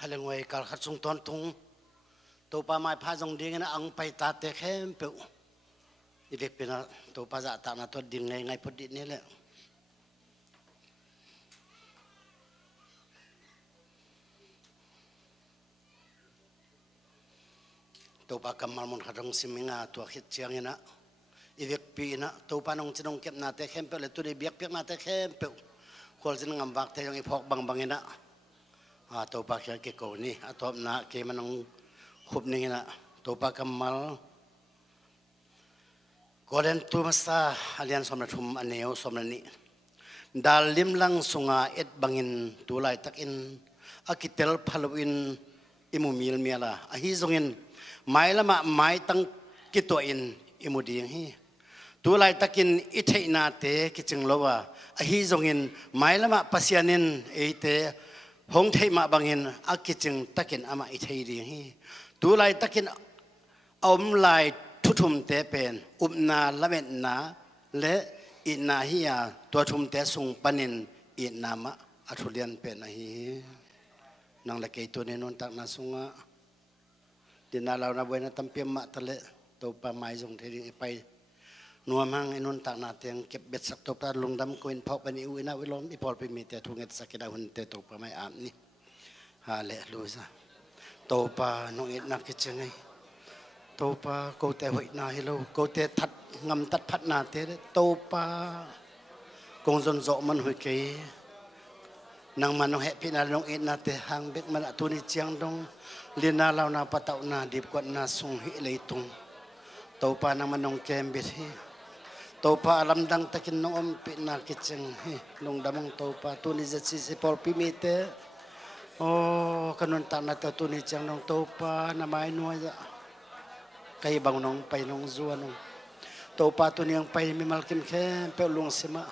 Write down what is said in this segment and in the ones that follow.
halangway kal khatsung ton tung to pa mai pha jong ding na ang pai ta te khem pe ivek pina to pa za ta na to ding ngai ngai podi ni le to pa kamal mon khatong siminga to khit chiang ina ivek pi na to pa nong chinong kep na te khem pe le tu de biak piak na te khem pe khol jin ngam bak te yong i phok bang bang ina to pa kya ke ko ni atop na ke manong khup ni ina to pa kamal kolen tu masa alian somna thum aneo somna ni dal lim lang sunga et bangin tulai takin akitel phaluin imumil miala ahi zongin mai lama mai tang kito in imuding hi tulai takin itheina te kiching lowa ahi zongin mai lama pasianin eite hong thei ma bangin akiching takin ama ithei ri hi tulai takin om lai thuthum te pen upna lamet na le ina hiya to thum te sung panin inama athulian pen hi nang la kei to ne non tak na sunga dina law na buena tampiem ma tale to pa mai jong theri pai nuamang inun tak na teng kep bet sak to pa lungdam ko in phok pani uina wilom i pol pe mi te thunget sakida hun te to pa mai am ni ha le luza to pa nong it na kichengai to pa ko te hoi na hello ko te that ngam tat phat na te to pa kong zon zo man hoi ke nang manong happy na long it na te hang bek man atuni chiang dong lina law na pataw na dip kwat na sung hi leitung to pa nang manong kem bit hi to pa alam dang takin no om pi na kicheng hi long damong to pa tuni je si pol pi mi te o kanun ta na ta tuni chiang dong to pa na mai nuai ja kay bang nong pai nong zuwa nong to pa tu niang pai mi malkim khe pe lung sima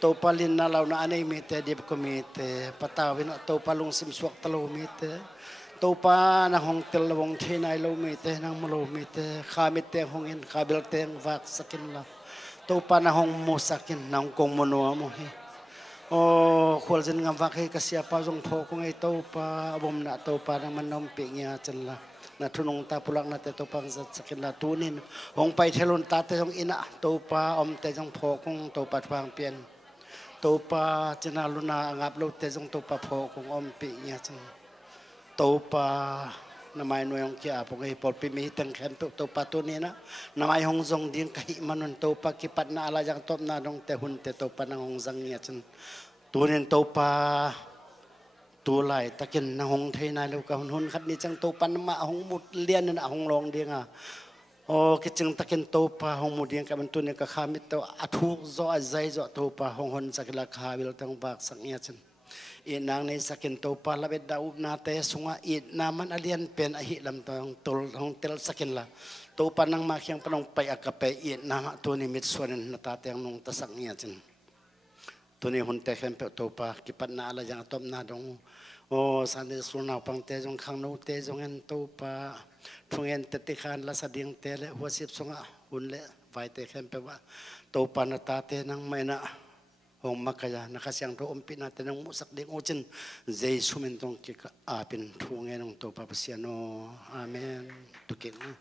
to pa lin na law na anei mi te dip ko mi te patawin to pa lung sim suak talo mi te to pa na hong tel wong the nai lo mi te nang molo mi te kha mi te hong in kha bel teng vak sakin la to pa na hong mo sakin nang kong mono mo hi o khol jin ngam vak he ka sia pa jong pho ko ngai to pa bom na to pa nang manom pe nya chan la na thunong ta pulak na te to pang sakin la tunin hong pai thelon ta te jong ina to pa om te jong pho kong to pa phang pian to pa china luna ngap lo te jong to pa pho kong om pe nya chan to pa namai noyong kia po ngai por pi mi teng khem to pa tu ni na namai hong jong ding kai manon to pa ki pat na ala jang top na dong te hun te to pa nang hong jang nya chan tunin to pa tu lai takin na hong thei na lo ka hun khat ni chang to pan ma hong mut lian na hong long ding a o ki chang takin to pa hong mu ding ka man tu ne ka khamit to athu zo a zai zo to pa hong hon sakla kha bil tang bak sang nya chan inang nei sakin to pa labet da up na te sunga it na man alian pen a hi lam tong tol hong tel sakin la to pa nang ma khyang panong pai akape it na ma tu ni mit suan na ta teng nong ta sak nya chan tu ni hun te khem pe to pa ki pat na ala jang tom na dong o san de su na pang te jong khang no te jong en to pa thung en te ti khan la sa ding te le ho sip sunga hun le vai te khem pe wa to pa na ta te nang mai na hong makaya nakasyang to umpi natin ng musak ding uchin zay sumintong kika apin thungin ng to papasiano amen tukin na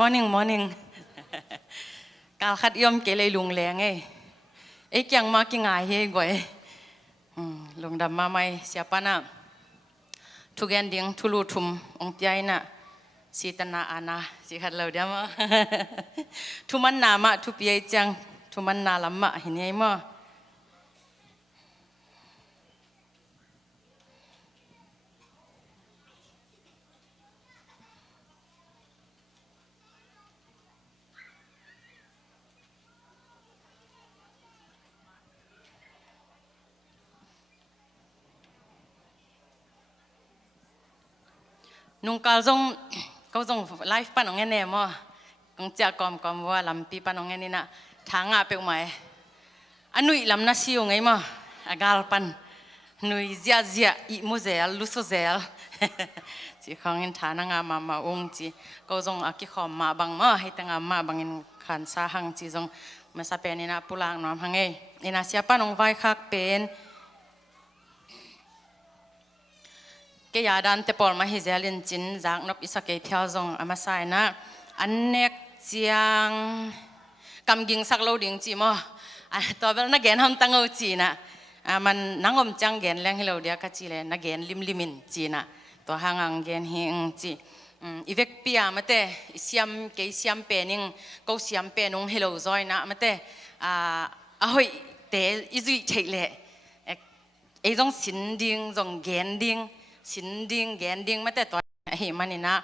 morning กาลขัดยอมเกเลยลุงแรงไอ้ยังมากิงไงเฮ้ก่อยลุงดำมาไม่เสียปานะทุกอย่างดิ้งทุลุทุมองใจน่ะสีตนาอานาสิขัดเราเดียวมาทุมันนามาทุปียจังทุมันนาลำมาเห็นยังมั้งนุ่งกาลจงเขาจงไลฟ์ปั้นของเงี้ยเนี่ยมั้งกงเจ้ากอมว่าลำปีปั้นของเงี้ยนี่นะทางอ่ะเปล่าไหมอันนุยลำน่าซิวไงมั้งอากาลปั้นนุยเจียอีมูเซลลุสเซลจีของเงินฐานังอามาองจีเขาจงอากิขอมมาบังมั้งให้ตั้งอามาบังเงินขันสาหังจีจงมาสเปนนี่นะปุลังน้ำหังนี่นะเสียปั้นของไฟคักเป็นเกียดันเตปอลมาฮิเซลินจินจากนบอิสเกพิอาจงอามาใส่นะอันเนกเจียงกำกิงสักโลดิ่งจีมั้งตัวเบลนักเกนทำตั้งเอาจีนะมันนังอมจังเกนแรงให้เราเดียกจีเลยนักเกนลิมินจีนะตัวหางเกนหิงจีอีเวกปียมาเตะเสียมเกยเสียมเป็นยิงก็เสียมเป็นงให้เราจอยนะมาเตะเฮ้ยเตะอีจุยเฉยเลยไอ้จงสินดิ่งจงเกนดิ่งสินดิ่งแกนดิ่งมาแต่ตัวเฮ้มันนี่นะ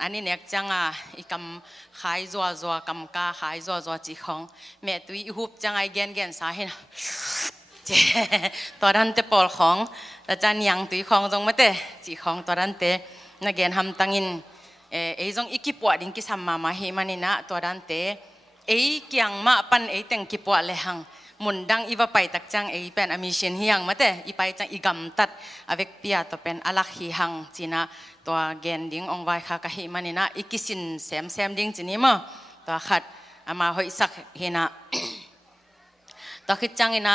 อันนี้เนี่ยจังอีกำขายจัวกำกาขายจัวจีของแม่ตุยหุบจังไอแกนสาเห็นเจตัวนั้นจะปอลของแต่จันยังตุยของจงมาแต่จีของตัวนั้นเตนักแกนทำตังอินไอจงอีกิปวดดิ้งกิสัมมาเฮมันนี่นะตัวนั้นเตไอเกียงมาปันไอแต่งกิปวดเลยหังมุนดังอีว่าไปตักจังไอเป็นอมิเชนเฮียงมาแต่อีไปจังอีกำตัดอเวกเปียตัวเป็นอลักฮีหังจีนะตัวแกนดิ้งองไว้ค่ะกะฮิมันนี่นะอีกิสินแซมดิ้งจีนี้มั้งตัวขัดอามาหอยสักเฮนะตัวคิดจังอินะ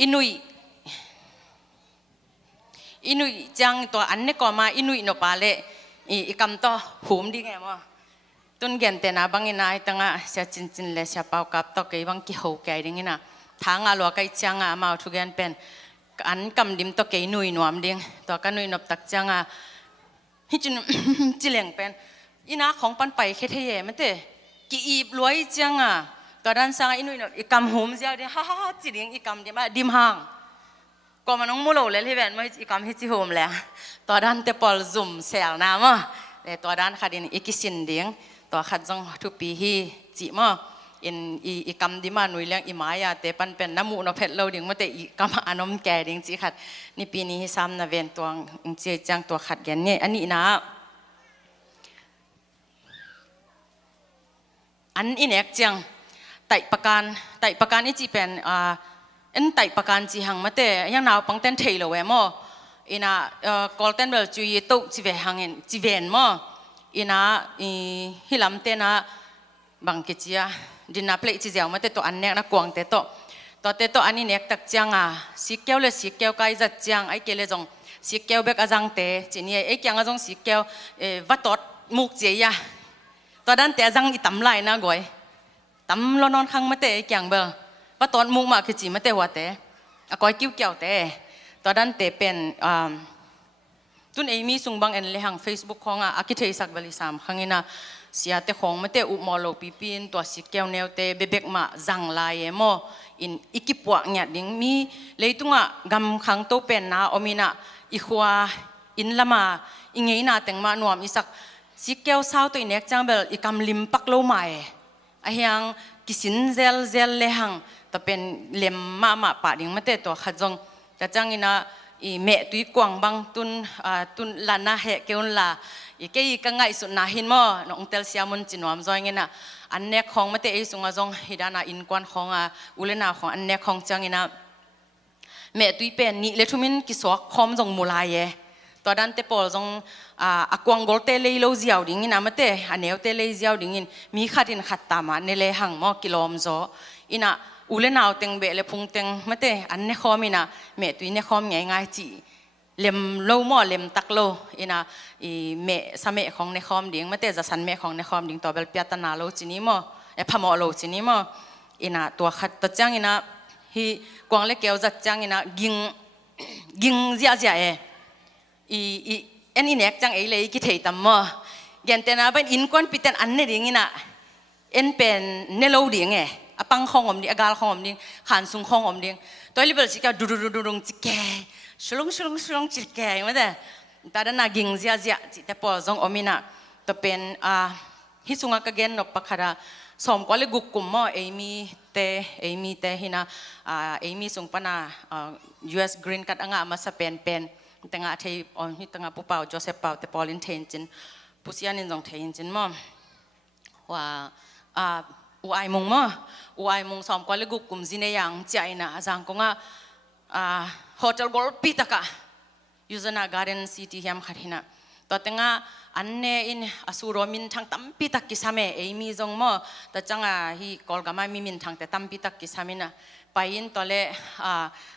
อินุยจังตัวอันนี้ก็มาอินุยนปาเลอีกำตัวหูมดิ้งไงมั้งตุนแกนเตนะบางอินะตั้งเสียจินเลยเสียเป่ากับตัวเกยบางกิโฮแกดิ้งอินะทางอาลัวไกจังมาทุกอย่างเป็นอันกำดิมตัวเกยนุยนวมดิ้งตัวกันนุยนบตักจังฮิจินจิเลงเป็นอีน่าของปันไปแค่เทียมันเตะกีอีบรวยจังตัวด้านซ้ายอินุยนอีกำหุมเจ้าดิ้งฮ่าจิเลงอีกำดิมดิมห่างก็มันน้องมูโลเลยที่แบบไม่อีกำฮิจิโฮมแล้วตัวด้านเตปอลซุ่มเซลน้ำแต่ตัวด้านขัดดินอีกิสินดิ้งตัวขัดจังทุกปีฮีจิมั้งอินอีกำดิมาหนุ่ยเลี้ยงอีหมายาแต่ปันเป็นน้ำมูนเพชรเราดิ่งมาแต่อีกำอนมแก่ดิ่งจีขัดนี่ปีนี้ซ้ำนะเวนตัวเจียจังตัวขัดแกนเนี่ยอันนี้นะอันนี้เนี่ยจังไต่ประกันนี่จีเป็นอันไต่ประกันจีหังมาแต่ยังนาวปังเต้นเทยเลยมั้งอินะกอลเต้นเบลจุยตุจีเวหังเงินจีเวนมั้งอินะฮิลำเต้นะบางกิจยาดินาเพลย์จีเจ้ามาแต่ตัวอันเนี้ยนะกวางแต่ตัวอันนี้เนี่ยตักจังสีเกียวเลยสีเกียวไก่จัดจังไอ้เกลือจงสีเกียวเบกอาจังเตจีนี่ไอ้ยังอาจงสีเกียววัดตอดมุกเจียตัวนั้นแต่จังอีตำไหลนะก้อยตำร้อนข้างมาแต่ไอ้ยังเบลวัดตอดมุกมาคือจีมาแต่หัวแต่ก้อยกิ้วเกี่ยวแต่ตัวนั้นแต่เป็นตุนเอมี่ส่งบางอันเลยหัง Facebook ของอากิเทสักบริษัทข้างนี้นะเสียแต่ของมาแต่อุโมโลปีปินตัวสีเกียวแนวเตเบเบกมาจังลายโมอินอีกิปวกเนี่ยดิ้งมีเลยตุงกำขังโตเป็นนะอมินะอีขวาอินละมาอิงเงินะแต่งมานวมอีสักสีเกียวเศร้าตัวเน็กจังเบลอีกำลิมปักโลใหม่ไอ้ยังกิสินเซลเลยหังแต่เป็นเล็มมาป่าดิ้งมาแต่ตัวขัดจงจะจังอินะอีเมตุยกวางบางตุนลานาเหเกอุนลาอีกอีกังไงสุดนาหินมั้งน้องเตลเซียมุนจินวมจอยเงี้ยนะอันเนี้ยของมาเตะไอ้สุงอาจงฮิดานาอินกวนของอุเลนาของอันเนี้ยของจังเงี้ยนะเมตุยเป็นนี่เลทุมินกิสวกคอมจงมูลายตัวดันเตปอลจงกวางกอลเตเลยโลเซียวดิ้งนะมาเตะอันเนี้ยเตเลยเซียวดิ้งมีขัดอินขัดตามาเนเลหังมั้งกิโลมโซอินะอุเลนาเต็งเบลพุงเต็งมาเตะอันเนี้ยคอมินะเมตุยเนี้ยคอมง่ายจี เล็มโลหม้อเล็มตักโลอินะอีเมสเมของในคอมดิ่งมาเตจะสันเมของในคอมดิ่งตัวเบลเปียตนาโลจินิโมพมอโลจินิโมอินะตัวขัดตัวจังอินะฮีกวางเล็กเกลจัดจังอินะยิงเสียอีอันนี้เนี่ยจังเลยกิเทตัมโมเกนเตนะเป็นอินควันปิดเตนอันนี้ดิ่งอินะเอ็นเป็นเนโลดิ่งไงอปังของอมดิ่งอากาศของอมดิ่งขันซุงของอมดิ่งตัวลิเบลสิกาดูจิแกชลงจิแกมาแต่ตาดนากิงเสียจิแต่พอจงอมินะตัวเป็นฮิซุงกะเกนนปะคาราสมกว่าเลยกุกกุมมอเอมี่เตหินะเอมี่สุงปนาUS Green กัดอ่างมาสเปนแต่งาเทอนี่แต่งาปุ๊บเป่าโจเซฟเป่าแต่พอลินเทนจินปุษยานินจงเทนจินมอว่าอุไอมงมออุไอมงสมกว่าเลยกุกกุมจินเนยังใจนะจังกงHotel Gold Pitaka Yuzana Garden City Yam Khathina to tenga anne in asuro min thang tam pitak ki same emi jong mo ta changa hi kolgama mi min thang te tam pitak ki samina pain tole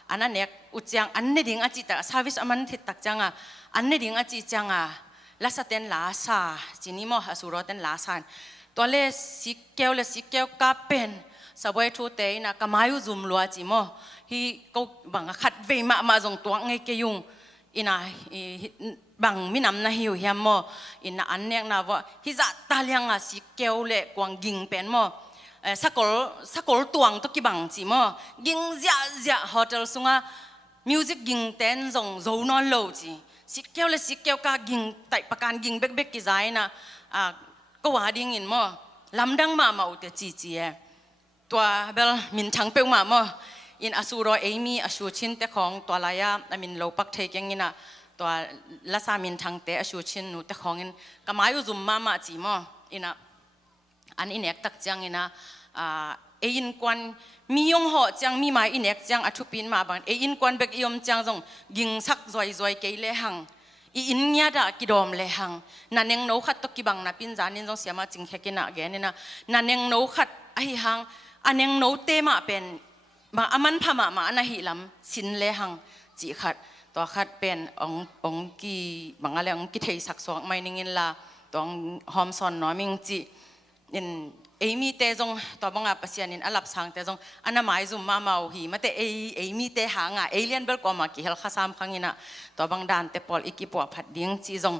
ananek uchang anne ding achi ta service aman thit tak changa anne ding achi changa lasaten la sa chini mo asuro ten la san tole sikkew ka pen saboi thu te na kamayu zum lua chi mo hi ko bang khat ve ma jong tuang ngai ke yung ina bang minam na hiu hiam mo ina annek na wa hi za taliang a sikkew le kwang ging pen mo sakol tuang to ki bang chi mo ging zia hotel sunga music ging ten jong zo non lo chi sikkew ka ging tai pakan ging bek ki zai na ko wa ding in mo lamdang ma mau te chiตัวเบลมินทังเปียวมาม่อินอาสูรอเอมี่อาสูชินแต่ของตัวลายามินโลปักเทยังงินะตัวลาซามินทังแต่อาสูชินนูแต่ของอินกามายุซุมมาจีม่อินะอันอินเอกตักจังอินะเอินควันมียงห่อจังมีไม้อินเอกจังอัทุปินมาบังเอินควันเบกยมจังจงยิงสักจอยเกยเลหังอินเนียดากิดอมเลหังนันเองโนขัดตกิบังนับปินจานินจงเสียมาจิงแค่กินะแกนี่นะนันเองโนขัดไอหังอันยังโนเตมาเป็นมาอามันพม่ามาอันหิลำสินเลหังจีขัดตัวขัดเป็นองกีบางอะไรองกีเทสักสองไม่นิ่งละตัวหอมซอนน้อยมิงจีอินเอมี่เตจงตัวบางอาปัสยานินอัลลับสังเตจงอันนั้นหมายจุมมาเมาหีมาแต่เอมี่เตหางเอเลียนเบลกว่ามากี่เฮลข้าซ้ำครั้งนี้นะตัวบางด่านเตปอลอีกิปัวผัดดิ้งจีจง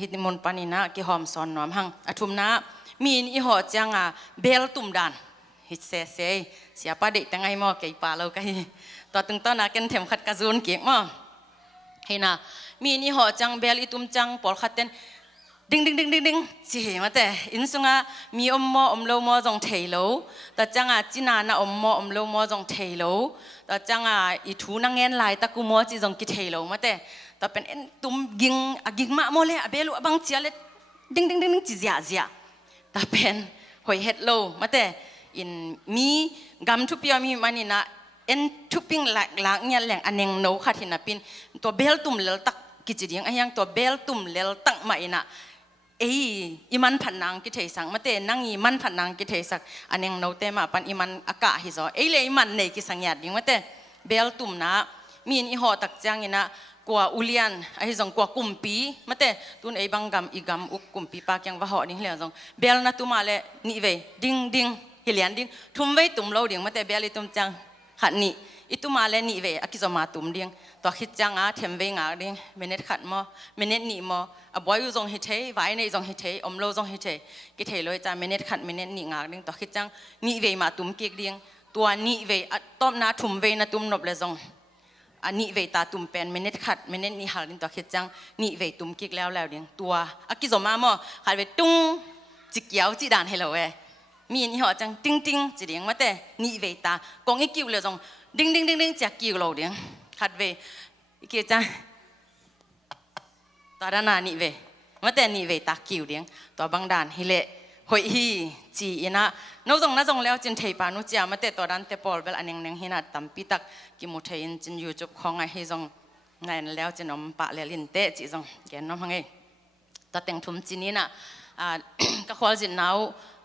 ฮิตมุนปานินะกี่หอมซอนน้อยหังอทุมนะมีอีหอจังเบลตุ่มด่านฮิตเซ่siapa dek tengah mo kei palau kai to tung to na ken them khat ka zun ki mo hina mi ni ho chang bel itum chang pol khaten ding chi ma te in sunga mi omlo mo jong theilo ta changa china na omlo mo jong theilo ta changa I thu na ngen lai ta ku mo chi jong ki theilo ma te ta pen en tum ging ma mo le abelu abang chia le ding chi zia ta pen hoi het lo ma te in mi gamทุปีมีมันนี่นะเอ็นทุปิงหลักเนี่ยแหล่งอันยังโนขัดหินะปินตัวเบลตุ่มเลลตักกิจดียงไอ้ยังตัวเบลตุ่มเลลตักมาอินะอีมันผันนางกิเทสังมาเตนั่งอีมันผันนางกิเทสักอันยังโนเตมาปันอีมันอากาศฮิโซเลยอีมันในกิสังยาดิงมาเตเบลตุ่มนะมีอีหอตักจังอินะกว่าอุเลียนไอ้จงกว่ากุมปีมาเตตุนไอ้บังกำอีกำอุกกุมปีปากยังว่าหอดิ้งเหลียงจงเบลนะตุมาเลนี่เวดิ้งเฮียนดิ้งทุ่มไว้ตุ่มเราดิ้งมาแต่เบลตุ่มจังขัดนี่อิตุมาเลนี่เวอคิจมาตุ่มดิ้งตัวคิดจังเทมเวงดิ้งเมเนตขัดมอเมเนตนี่มอบอยอยู่จงฮิตเทไว้ในจงฮิตเทอมโลจงฮิตเทกิเทเลยจ้าเมเนตขัดเมเนตนี่ดิ้งตัวคิดจังนี่เวมาตุ่มเกียกดิ้งตัวนี่เวต้มนาทุ่มเวนะตุ่มนบเลยจงอันนี้เวตาตุ่มเป็นเมเนตขัดเมเนตนี่หักดิ้งตัวคิดจังนี่เวตุ่มเกียกแล้วดิ้งตัวอคิจมามอขัดเวตุ้งจิกเยาวจิดานให้เราเวมีนี่หอจังติ้งจีเดียงมาแต่นี่เวตากองอีกิวเลยจงดิ้งจากกิวเราเดียงขัดเวอีกิวจังตาด้านหน้านี่เวมาแต่นี่เวตากิวเดียงตัวบางด่านฮิเละหอยฮีจีนะน้องจงแล้วจินเทปานุจียมาแต่ตัวด้านเตปอลเวลอันยังฮินาตัมปิตักกิมุเทยินจินยูจุบของไอ้ฮิจงไงแล้วจินอมปะเลลินเตจีจงแกนน้องฮังไงตัวแต่งทุ่มจีนี้นะก็ควอลจินนาว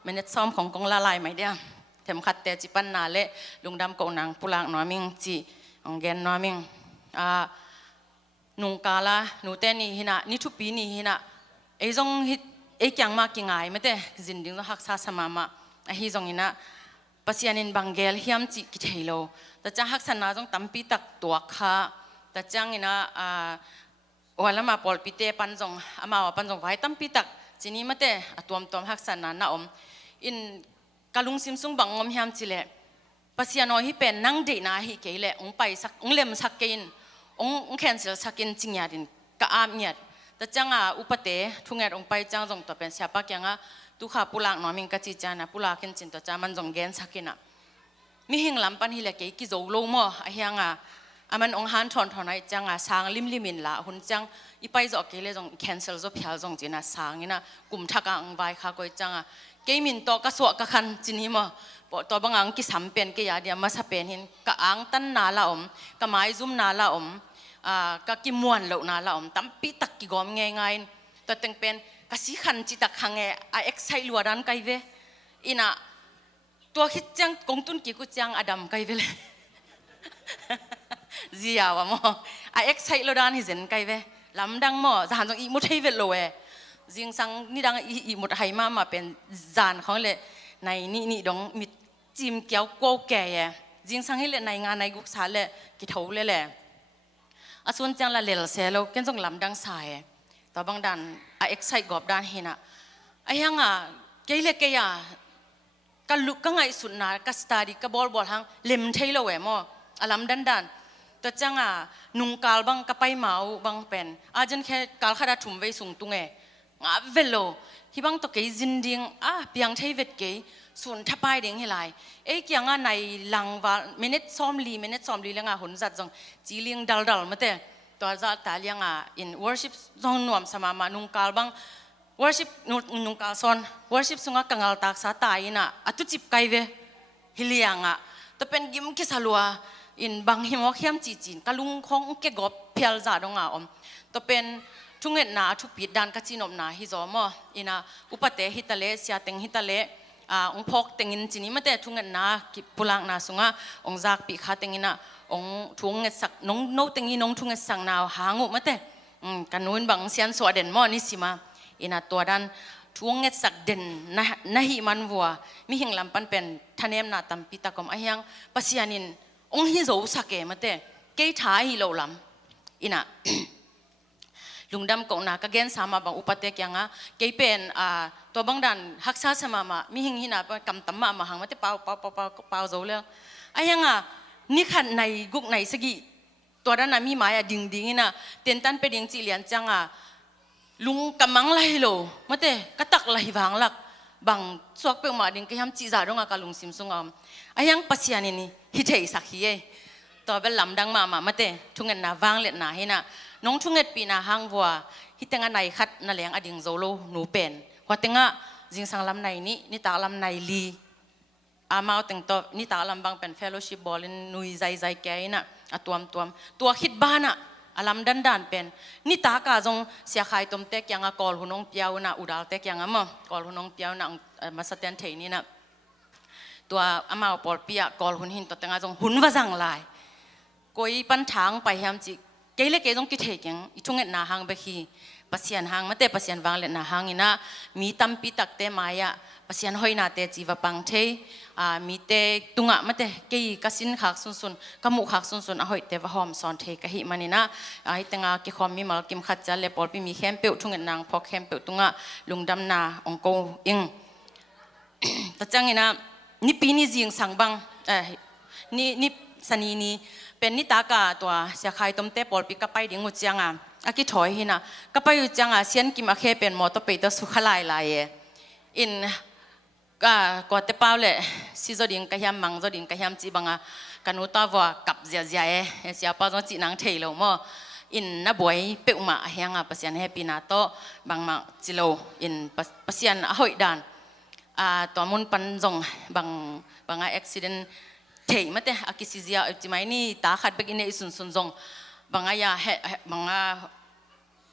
เมเนตซ้อมของกองละลายไหมเดียเทมขัดเตจิปันนาเละลุงดำกองนางปุลังน้อยมิงจีองแกนน้อยมิง nung kala nu te ni hina ni thu pi ni hina e jong hi e kyang ma ki ngai mate zinding lo hak sa samama a hi jong ina pasianin bangel hiam chi ki thailo ta cha hak sana jong tampi tak tua kha ta chang ina wala ma pol pite pan jong ama pan jong vai tampi tak chini mate atuam tom hak sana na om in kalung simsung bangom hiam chile pasiano hi pen nang de na hi keile ong pai sak ong lem sak kein ong cancel sakin chingya din ka am nyat ta changa upate thunget ong pai chang jong to pen siapa kyanga tu kha pulang no ming ka chi chana pulakin chin to cha man jong gen sakina mi hing lam pan hi le ke ki zo lo mo a hianga aman ong han thon thonai changa sang lim limin la hun chang i pai zo ke le jong cancel zo phial jong jina sang ina kum thaka ang vai kha koi changa ke min to ka so ka khan chini mo po to bangang ki sam pen ke ya dia ma sa pen hin ka ang tan na la om ka mai zum na la om ka ki muan lo na la om tampi tak ki gom nge ngai to teng pen ka si khan chi tak hange a exai luaran kai ve ina to khit chang kong tun ki ku chang adam kai ve le zia wa mo a exai luaran hi zen kai ve lam dang mo zan jong i mu thei ve lo e jing sang ni dang i mu hai ma pen zan khong le này ni dong mit chim kéo cô kẻ à riêng sang hết lệ này ngàn này gục xả lệ cái thấu lệ lệ à xuân chăng là lệ xe lâu cái dòng làm đang xài tao bằng đàn à excite gọp đàn hình à ai hăng à cái lệ cái à cái lúc cái ngày xuân na cái study cái ball hăng lem thấy lâu em mò à làm đàn đàn tao chăng à nung cal bằng cái pai máu bằng pen à dân khi cal khá đã thủng về sung tung e ngã về lâu hi bang to ke jin ding piang thei vet ke sun thapai ding hilai e kyanga nai langwa minute somli lenga hun zat jong chiling dal mate to za ta lianga in worship jong nuam sama ma nung kal bang worship nung kal son worship sunga kangal tak sa ta ina atu chip kai ve hilianga to pen gim ki salua in bang himok hiam chi chin kalung khong ke gop phial za donga om to pen thunget na thu pi dan ka chinom na hi zo mo ina upate hitale sia teng hitale ong phok tengin chini mate thunget na ki pulang na sunga ong zak pi kha tengina ong thunget sak nong no tengi nong thunget sang na hangu mate kanun bang sian so den mo ni sima ina to dan thunget sak den na hi man wa mi hing lam pan pen thanem na tam pi ta kom ahyang pasianin ong hi zo sake mate ke tha hi lo lam ina lungdam ko na ka gen sama bang upate kyanga keipen to bang dan haksa sama ma mi hing hina pa kam tamma ma hang mate pau zo le ayanga ni khan nai guk nai sagi to da na mi maya ding ina ten tan pe ding chi lian changa lung kamang lai lo mate katak lai wang lak bang suak pe ma ding ke ham chi za ronga ka lung sim sungam ayang pasiani ni hi thei sakhi e to bel lam dang ma mate thungen na wang let na hinaน้องทุ่งเอ็ดปีน่าห้างวัวฮิตงานไหนคัดนั่นแหละอดิ่งโซโลหนูเป็นว่าเต็งอ่ะจิงสังลำไหนนี่ตาลำไหนลีอามาเต็งตัวนี่ตาลำบางเป็นเฟลโลชิพบอลนุยใจแก่น่ะตัวคิดบ้านอ่ะอาลำดันเป็นนี่ตากาจงเสียขายต้มเต็กยังอ่ะกอลหุ่นองเปียวน่ะอุดาลเต็กยังอ่ะมั้งกอลหุ่นองเปียวน่ะมาสแตนเทนี่น่ะตัวอามาปอลเปียกอลหุ่นหินตัวเต็งอ่ะจงหุ่นว่าจังลายกุยปันทางไปแฮมจิcái lệ cái giống cái thể kiến chung ngết na hang beki pasian hang mate pasian wang let na hang ina mi tampi takte maya pasian hoina te jiwa pang the mi te tunga mate ke kasin khak sun kamu khak sun a hoi te wa hom son the ka hi manina ai tenga ki khom mi mal kim khat cha le pol pi mi khem pe chung nget nang phok khem pe tunga lungdam na ongko ing ta changina ni pi ni jing sang bang ni sani niเป็นนิตากาตัวเสียขายต้มเตะปอลปีกไปดิ้งหัวจังอากิถอยหินะก็ไปอยู่จังเสียนกิมอาเคเป็นมอตัวไปตัวสุขลายอินก็เตะเป้าเลยซีจดิ้งกะยามมังจดิ้งกะยามจีบังกันอุตาว่ากับเสียเสียป้าจงจีนังเทลมออินนับวยเปอุมาเฮียงปัสยันเฮปีนาโตบางมาจิโลอินปัสยันหอยดานตัวมุนปันจงบางอุบิเหตุเทมาเตะอากิซิเซียจิไม่นี่ตาขัดไปกินในสุนจงบางอย่างบาง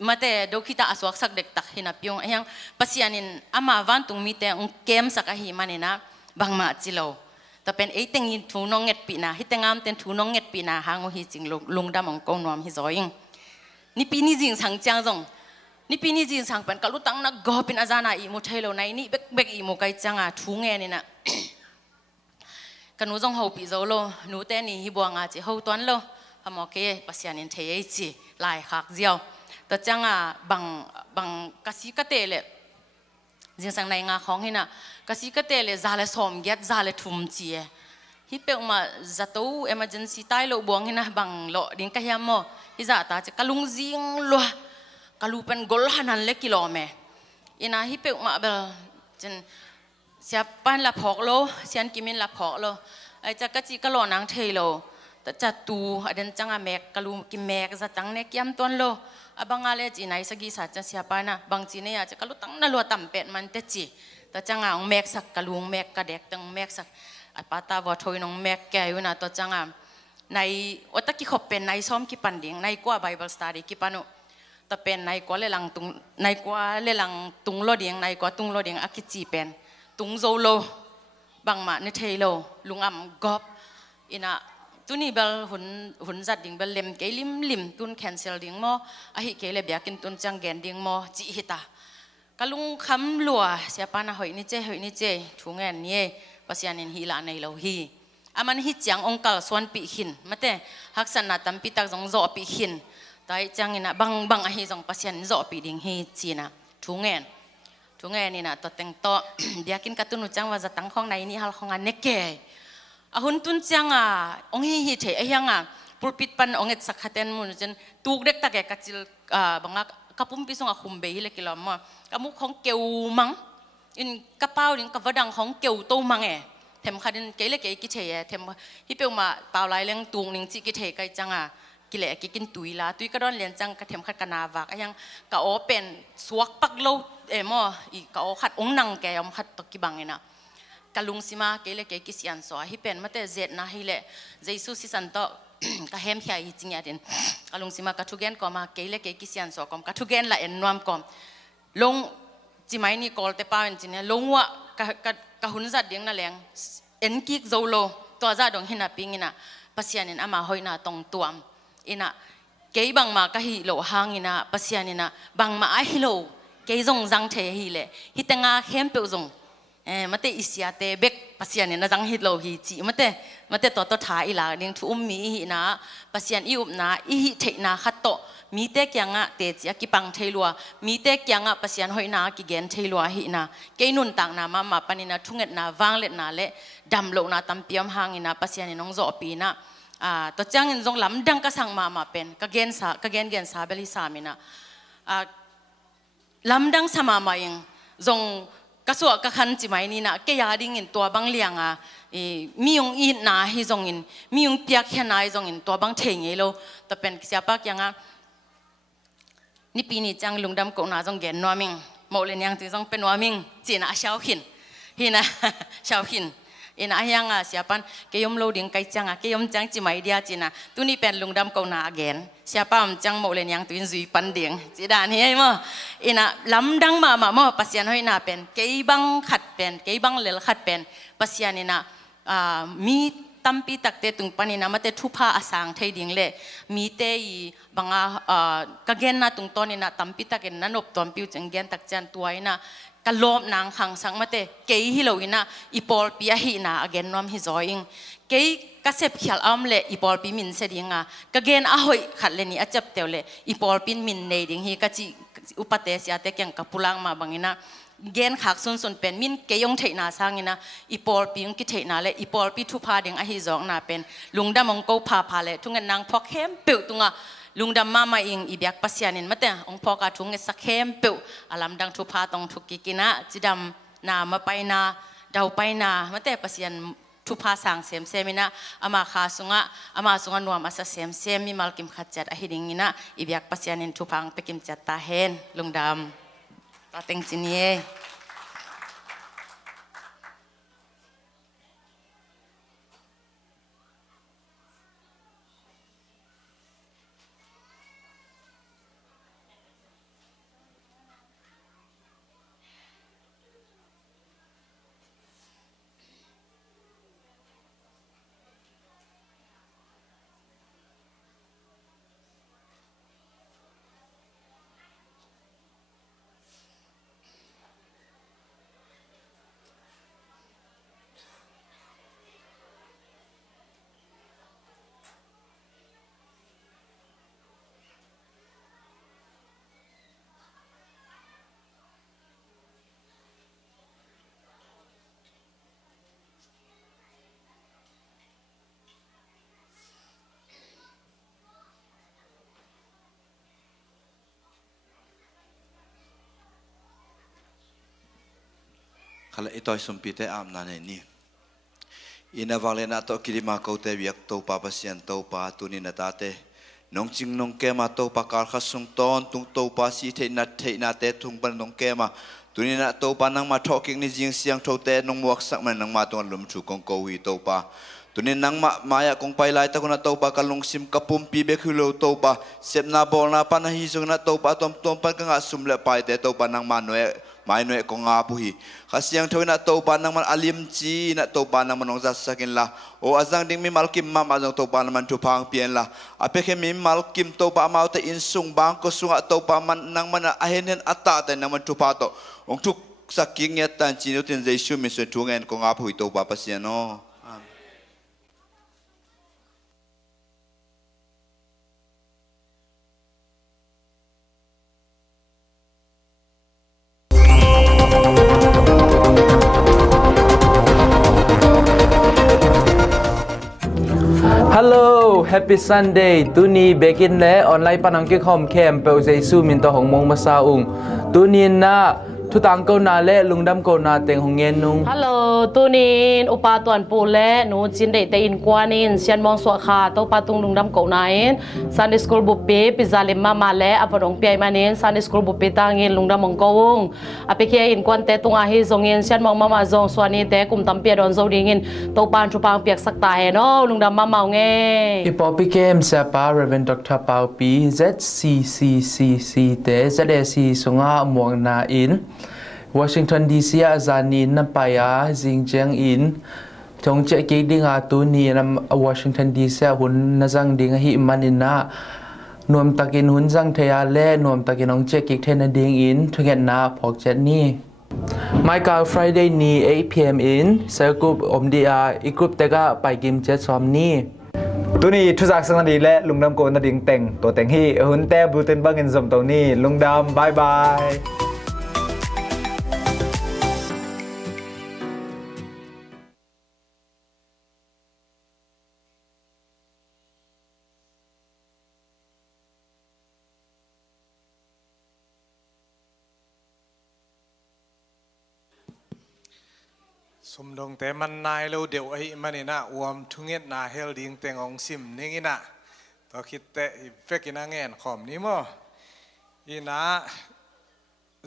มาเตะดูคิดตาอสวกสักเด็กตักหินาพิงยังปัสยานินอามาวันตุงมีเตะเกมสักหิมันนี่นะบางมาจิโลแต่เป็นไอ้เต็งทูน้องเง็ดปีน่ะฮิตงามเต็งทูน้องเง็ดปีน่ะหางหิจิงลุงดำองกงนวมฮิจอยง นี่ปีนี้จริงสังจังจงนี่ปีนี้จริงสังเป็นกัลุตังนักกอเป็นอาจารย์อีโมเทโลในนี่เบกอีโมไกจังทุ่งเงินนี่นะกันหนูจงหัวปีโจโลหนูเต้นี่ฮิบัวงาจีหัวตัวนโลพอมอเกปัสยานินเทยจีลายหักเจียวแต่จังบางกสิกเตเลจริงสังในงาของนี่นะกสิกเตเลซาเลสอมเก็ตซาเลทุ่มจีฮิเปอมาจัตุemergency tai lo buang hina bang lo ding ka hiamo hiza ta che kalung jing lo kalu pen gol hanan le kilome ina hipe ma bel chen siapa la phok lo sian kimin la phok lo ai cha ka chi ka lo nang thei lo ta cha tu aden changa mek kalu ki mek za tang ne kiam ton lo abanga le chi nai sagi sa cha siapa na bang chi ne ya cha kalu tang na lo tam pet man te chi ta changa ong mek sak kalung mek ka dek tang mek sakอัปตาวอทอยน้องแม็กแกอยู่นะตัวจังอ่ะในวัตกิขบเป็นในซ้อมกิปันดิ่งในกว่าไบเบิลสตาร์ดีกิปันุแต่เป็นในกว่าเลลังตุงในกว่าเลลังตุงโลดิ่งในกว่าตุงโลดิ่งอากิจีเป็นตุงโซโลบางมาเนเทโลลุงอ่ำกอบอินะตุนี่เบลหุ่นจัดดิ่งเบลเล็มเกลิมตุนแคนเซลดิ่งโมอาฮิเกลเบียกินตุนจังแกนดิ่งโมจีฮิตากะลุงคำลัวเสียปานะหอยนี่เจถุงเงินนี่pasyanin hila nei lo hi aman hi chang ongkal swan pi hin mate haksana tampi tak jong zo pi hin tai changina bang a hi jong pasyan zo pi ding hi china thungen ni na to teng to biakin katunu chang wa zatang khong nai ni hal khong an neke ahun tun changa ong hi the ayanga pulpit pan onget sakhaten mun chen tuk dek ta ke kachil banga kapum pi song a khumbe hi le kilom kamu khong keu mangอินกระเป๋านี่กับวดังของเกี่ยวโตมังเทมขัดินเกลเกกิเทเทมฮิเปียวมาเปล่าไหลเลี้ยงตุงนิงจิกิเทไกจังกิเลกินตุยละตุยก็ร้อนเลี้ยงจังกระเทมขัดกันนาวากยังกะโอเป็นสวกปักโลมออีกะโอขัดองนังแกยอมขัดตกิบังนะกะลุงสิมาเกลเกกิเสียนสวฮิเป็นมาแต่เจ็ดนะฮิเลเจสุสิสันโตกะเฮมใหญ่จริงอย่างเด่นกะลุงสิมากะทุเกนก็มาเกลเกกิเสียนสวกอมกะทุเกนละเอ็นนวมก็ลงจีไม่นี่กอลเตป้าเป็นจีเนี่ยลงว่ากะหุ่นจัดเดียงนั่นแหละเอ็นกิกโซโลตัวจัดดงหินาปิงินะปัสยานินอามาหอยนาตรงตัวอินะเกยบังมากะฮิโลหางอินะปัสยานินะบังมาไอฮิโลเกยจงจังเทฮิเลฮิตังอาเข้มเปิลจงมาเตอิสยาเตเบกปัสยานินะจังฮิโลฮิจีมาเตตัวท้ายอีหลาเดียงทุ่มมีฮินะปัสยานอิอุบนาอิฮิเทนาขัดโตมีเตกยังเตจีกิปังเทลัวมีเตกยังปัสยันหอยนากิเกนเทลัวหินาเกยนุนต่างนามาปนินาทุ่งเอ็ดนาวางเล็ดนาเละดำโลนาตัมเปียมหางอินาปัสยันน้องโจปีนะตัวจังอินจงลำดังกระสังมาเป็นกะเกนสาเบลิสามินะลำดังสมาเองจงกระสวกกระคันจิไม่นี่นะเกยาดิ่งอินตัวบางเลียงมียงอินนาฮิจงอินมียงเปียกแค่นาฮิจงอินตัวบางเทงเอโลแต่เป็นเสียปากยังนี่ปีนี้จังลุงดำกูน่าจงเกณฑ์นัวมิงโมเลนยังจึงจงเป็นนัวมิงจีน่าเช้าหินฮินะเช้าหินอินะยังเสียปันเกยมโลดิ่งไกจังเกยมจังจีไม่เดียจีน่ะตัวนี้เป็นลุงดำกูน่าเกณฑ์เสียปันจังโมเลนยังตัวจุยปันเดียงจีดานเฮ้ยมั้งอินะลำดังมาปัสยานให้น่าเป็นเกยบังขัดเป็นเกยบังเลลขัดเป็นปัสยานินะมีตั้มปีตักเตตุงปานินามาเตทุพาอาสังไทยดิ่งเล่มีเตยบางกะเกนนาตุงตอนนี้นะตั้มปีตักเกนนันอบตอนปิวจังเกนตักจันตัวนะกะลบนางขังสังมาเตเกยฮิโลวินะอีปอลปียหินะอเกนนอมฮิจอยงเกยกะเสพเขียลอัมเล่อีปอลปีมินเสดิงกะเกนอาหอยขัดเลนี่อาจับเตวเล่อีปอลปีมินเนดิ่งฮิกะจิอุปเตสยาเตยังกะปุลังมาบางนะเกณฑ์ขักส่วนเป็นมินเกยงเทนาสร้างนะอีปอลปีงกิเทนาเลยอีปอลปีทุพาเดงอหิจองนาเป็นลุงดำมงโกพาเลยทุกเงินนางพอเข้มเปิวตุงลุงดำมาอิงอีเบียกปัสยานินมาแต่องพอกาทุงเงินสักเข้มเปิวอารมดังทุพาตองทุกิกินะจิดำนามาไปนาดาวไปนามาแต่ปัสยานทุพาสังเซมนะอามาขาสุงนวมอาศัยเซมมีมัลกิมขัดจัดอหิดิงนะอีเบียกปัสยานินทุพังไปกิมจัดตาเฮนลุงดำตังจินี ขลังตัวสมปิเตอามนั่นนี่อินาวาเลนัตโตคิริมาโคเตวิกโตปาปัสยันโตปาตุนินาตาเตน้องจิงน้องแกมาโตปากาลขัดสุงตอนตุงโตปาสีเทนาเตทุงบันน้องแกมาตุนินาโตปานังมาทอกิงนิจิงเสียงโทเตน้องมวกสักมันนังมาตัวลุมชูกงโกวีโตปาตุนินังมายากงไปไล่ตะกุนาโตปากาลงซิมกับปุ่มปีเบคุโลโตปาเสพนาบอลนาปานาฮิซุงนาโตปาตอมปันกังอาสุมเลไปเตโตปานังมาหน่วยmai noi ko nga puhi khasiang thoina to pa nang man alim chi na to pa nang manong sakin la o azang ding mi malkim ma azang to pa man thu phang pian la apekhe mi malkim to pa mau te insung bang ko sunga to pa man nang man ahenen ata te nang man thu pa to ong thuk saking ya tan chi no tin jesu mi se thu ngen ko nga phui to pa pasiano Hello, Happy Sunday. Tuni begin le online panang ke khom kem pe Jesu min to hong mong masaung. Tuni na thu tang ko na le lungdam ko na teng hong ngen nung. Hello, tunin upa tuan pu le nu chin de te in kwanin sian mong so kha to patung lungdam ko na in Sunday school bu pe pizalim mama le apadong pi manin Sunday school bu pe tangin lungdam mong kong apeke in kwan te tunga hi zongin sian mong mama zong swani te kum tam pe don zo dingin to pan chu pang piak sak ta he no lungdam mama nge Ipopi kem sa pa Reverend Dr. Pau P ZCCCC te ZSC sunga muang na in Washington DC azanin na paya Xinjiang in thong che ke dinga tu ni nam Washington DC hun na jang ding hi manina nuam takin hun jang thaya le nuam takin ong che ke thena ding in thugen na phok chet ni My God Friday ni 8 p.m. in Circup Omdia Ikup Tega Pai Kim Chet Som ni Tu ni thu jak sang di le lungdam ko na ding teng to teng hi hun te bulletin bangin zom to ni lungdam bye byeสมดงแต่มันนายเราเดี๋ยวไอ้มันนี่นะวมทุงเงินนาเฮลดิงเตงองซิมนี่งี้นะต่อคิดแต่เฟกินาเงินขอมนี่มั้งอีนะ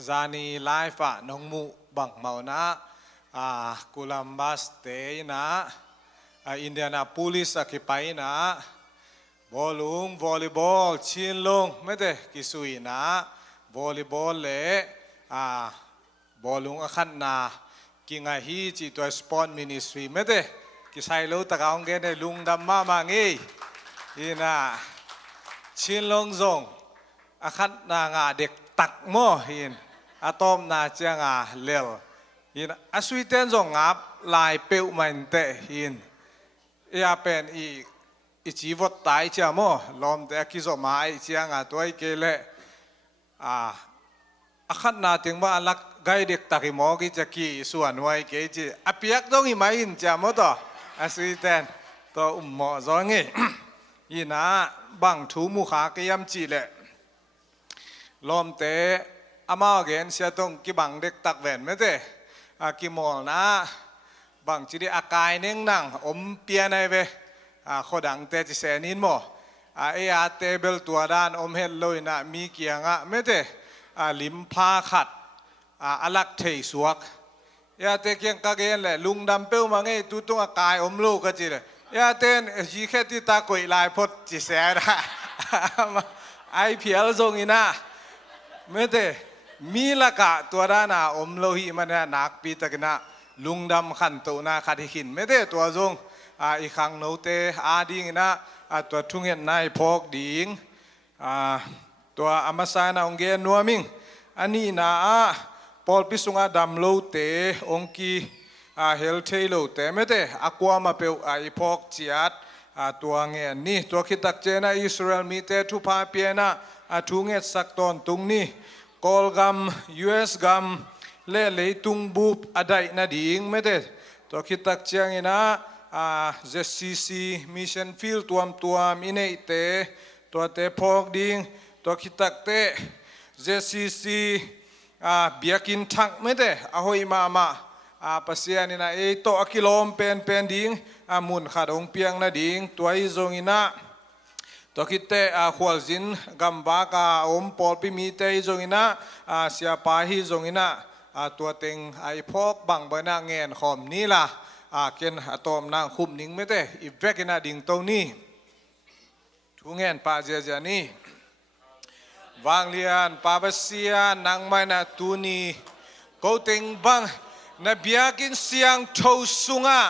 จานีไลฟ์อะน้องมูบังเมานะกุลัมบัสเตยนะอินเดียนาโพลิสกิไปนะบอลลุงวอลเลย์บอลชินลงไม่ได้กิสุยนะวอลเลย์บอลเล่บอลลุงขันนากิงไอฮีจีตัวสปอนมินิสทรีไม่ได้กิใส่ลูตะกางเกนในลุงดำมางี้อีน่ะชินลงซงอาคันนางาเด็กตักโม่หินอะตอมนาเจียงาเลวหินอาสวีเตนซงงับลายเปิวมันเตหินเอียเป็นอีจีวตายเจ้าโม่ลมแต่กิโซมาไอเจียงาตัวไอเกเลอาคันนาถึงว่าลักไกเด็กตักหมอกิจะกี่ส่วนไว้เกจิอภิยักต้องอีไม่อินจามต่ออาศัยแทนตัวหมอร้องงี้ยีน่าบังถูมุขากยำจีเละลมเตะอามาเกนเสียตรงกี่บังเด็กตักแหวนไม่เตะกี่หมอนะบังจีดีอากายเน่งนั่งอมเปียในเวขดังเตะจิเสนินหมอเตเบลตัวด้านอมเฮลเลยนะมีเกียงไม่เตะลิมพาขัดอลักเทสวกยาเตเกียงกะเกนแหละลุงดำเป้วมาไงตุตุงอากายอมลูกก็จีเลยยาเตนยีแค่ที่ตากุยลายพดจีแสนะไอพีเอลทรงอีน่าไม่เตมีละกะตัวด้านาอมโลหิมันเนี่ยนักปีตะกินะลุงดำขันตุนาขัดหินไม่เตตัวทรงอีกครั้งโนเตดิ่งนะตัวทุ่งเงินนายพกดิ่งตัวอามาซานาองเกนนัวมิงอันนี้นะพอลพิสุงาดำโลเตองกีเฮลเทโลเตไม่เตอากวามาเปลไอพอกจีอัดตัวเงี้ยนี่ตัวคิดตักเจนะอิสราเอลมีเตทุพาเปียนะทุงเงสักตอนตุงนี่กอลกัมUSกัมเล่เลยตุงบูบอดัยนาดิ่งไม่เตตัวคิดตักเจงนะZCC Mission Field ตัวมินเนเตตัวเตพอกดิ่งตัวคิดตักเตZCCเบียกินทักไม่ได้อาหอยมา ปัสยานี่นะโตกิโลมเป็นดิ้งมุนขาดองเปียงนะดิ้งตัวอีจงอินะตัวคิดเตขวลจินกัมบากาปอลปิมีเตอีจงอินะเสียปาฮีจงอินะตัวเต็งพอกบังใบหน้าเงินขอมนี่ล่ะเกณฑ์ตอมนางคุมนิ่งไม่เตอีเวกินะดิ้งตัวนี้ทุงเงินปาเจจานี่วางเลียนปาเบเซียนางไม่นาตูนีกูเต็งบังนาเบียกินเสียงโทสุงะ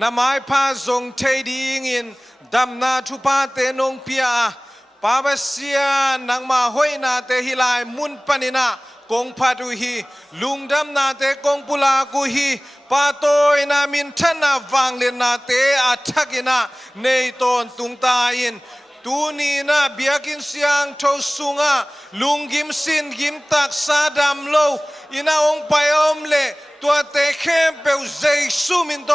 นาไม้พาทรงเทดีงินดำนาทุพาเตนงเปียปาเบเซียนางมาห้อยนาเตหิลายมุนปนินากงพาดุฮีลุงดำนาเตกงปุลากุฮีปาโตยนามินทนาวางเลียนนาเตอาทักินาในตอนตุงตาอินตูนีนะเบียกินเสียงโทสุงะลุงกิมสินกิมตักซาดามโลอินาองไปอมเลตัวเตเข้มเปวเจสุมินโต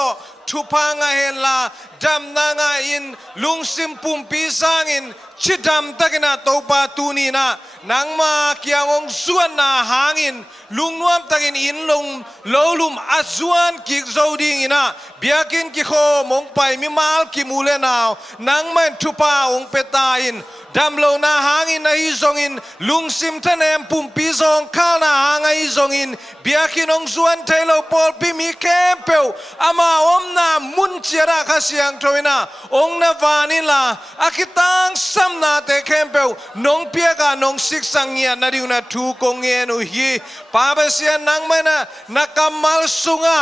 ทุพังเฮลาดำนางอินลุงซิมปุมปีสังอินชิดำตะกินาโตปาตูนีนะนางมาเกียงองส่วนนาหางอินลุงนวมตะกินอินลงโลลุมอัจวนกิกโจดิงอินะเบียกินกิโคมงไปมิมาลกิมูเลนาวนางมันทุพาองเปตาอินดำโลนาหางอินนาฮิซงอินลุงซิมทะเนมปุ่มปีซองข้าวนาหางอิซงอินเบียกินองส่วนเทโลปอลปิมีเคมเปวอามาอมนามุนเจระข้าเสียงทวินาองนาวานิลาอาคิตังสัมนาเตเคมเปวนงเปียกานงสิกสังเงียนาดิวนาทูกงเงนุฮีปาเบเซียนางไม่นะนักมัลสุงะ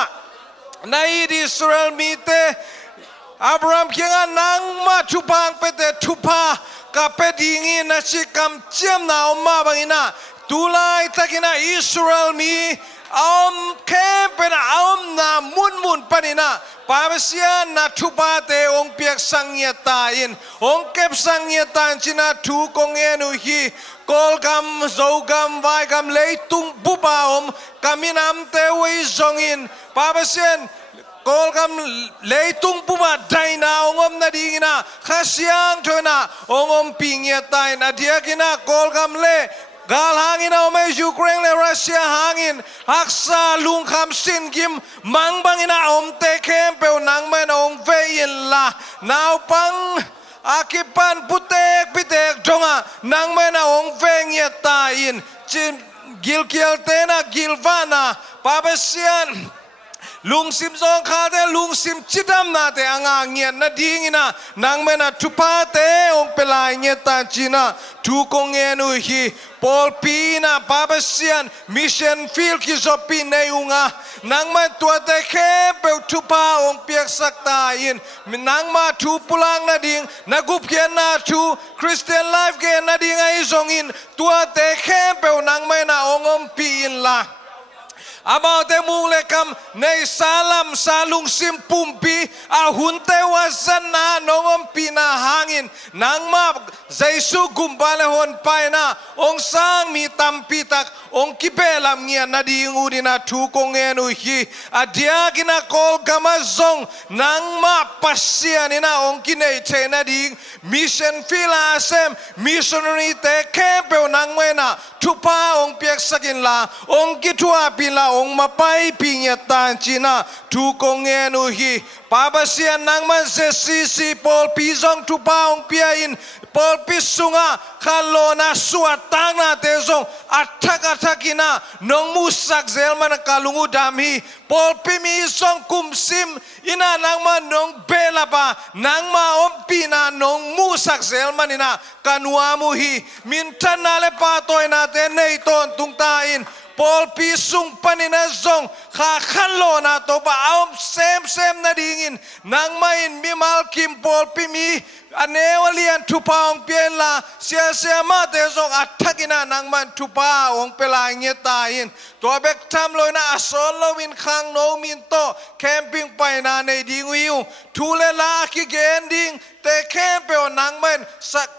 ในอิสราเอลมีเตอับรามเคียงนางมาทุพังเปเตทุพากับเป็ดิงินชิกำเจียมนาอมมาบังอินะตุลายตะกินะอิสราเอลมีอมเคเป็นอมนามุนปนินะปาเบเซียนนาทุปาเตองเปียกสังเงียตาอินองเก็บสังเงียตาจินาทูกงเอนุฮีกอลกำโจกำไวกำเลยตุงบุบาอมกามินามเตวิจงอินปาเบเซียนกอลกำเลยตุงบุบาไดนาองอมนาดีกินะข้าเสียงเถนะองอมปิงเงียตาอินอดียกินะกอลกำเลกาลหางินเอาไม่ยูเครนและรัสเซียหางินฮักษาลุงคำสินกิมมังบังอินะอมเตเคมเปวนางแม่นองเวียนละนาวปังอาคิปันพุเตกพิเตกจงะนางแม่นองเวียนตาอินจิกิลเกียลเตนะกิลวานาปาเบเซียนลุงซิมซองคาเตลุงซิมจิดำนาเตอ่างเงียนนาดีงินะนางแม่นาทุพาเตองเปลายเงียตันจีนะทุกงเงนุฮีปอลปีนะปาเบเซียนมิชชันฟิลคิโซปีในอุงะนางมาตัวเตเคเปวทุพาองเปียกสักตาอินนางมาทุปุลังนาดิงนักกุบเกียนนาทุคริสเตียนไลฟ์เกนนาดิงไอซงอินตัวเตเคเปวนางแม่นาองอมปีอินละอามาเตมุงเลกัมในซาลัมซาลุงซิมปุ่มปีอาหุนเตวาสันนานงอมปีนาหางินนางมาใจสุกุมบาเลหนไปนะองสร้างมีตัมปีตักองกิเปลามเงียนาดีงูดินาทุกงเงนุฮีอาเดียกินาโคลกามาซงนางมาปัสเซียนินาองกินเอเชนาดีมิชชันฟิลาเซมมิชชันนีเตเคเปวนางเมนาทุพาองเปียกสกินลาองกิทัวปิลาองมาไปปิญญาตานจีนาทุกงเงนุฮีปาบเซียนางมันเซซีปอลปีซองทุพาองเปียอินปอลปิสุงะคาโลนาสวดตังนาเตซงอัทักินะนงมุสักเซลมันกาลุงูดามีปอลปิมีซองคุมซิมอินานางมานงเบลาบานางมาอมปีนานงมุสักเซลมันนะกันวามุฮีมินทันนาเลปาโตยนาเตเนยตอนตุงตาอินปอลปีสุงปันินะซงข้าขันโลนาโตบะเอาเซมนาดิงินนางมาอินมีมัลคิมปอลปีมีอันเนวเลียนทุพาองเปียนลาเสียมาเตซงอัฐกินานางมันทุพาองเปลายเงียตาอินตัวเบกทำลอยนะอสโลวินคังโนมินโตแคมปิ้งไปนาในดิงวิวทูเลลาคิเกนดิงเตแคมเปวนางมันสัก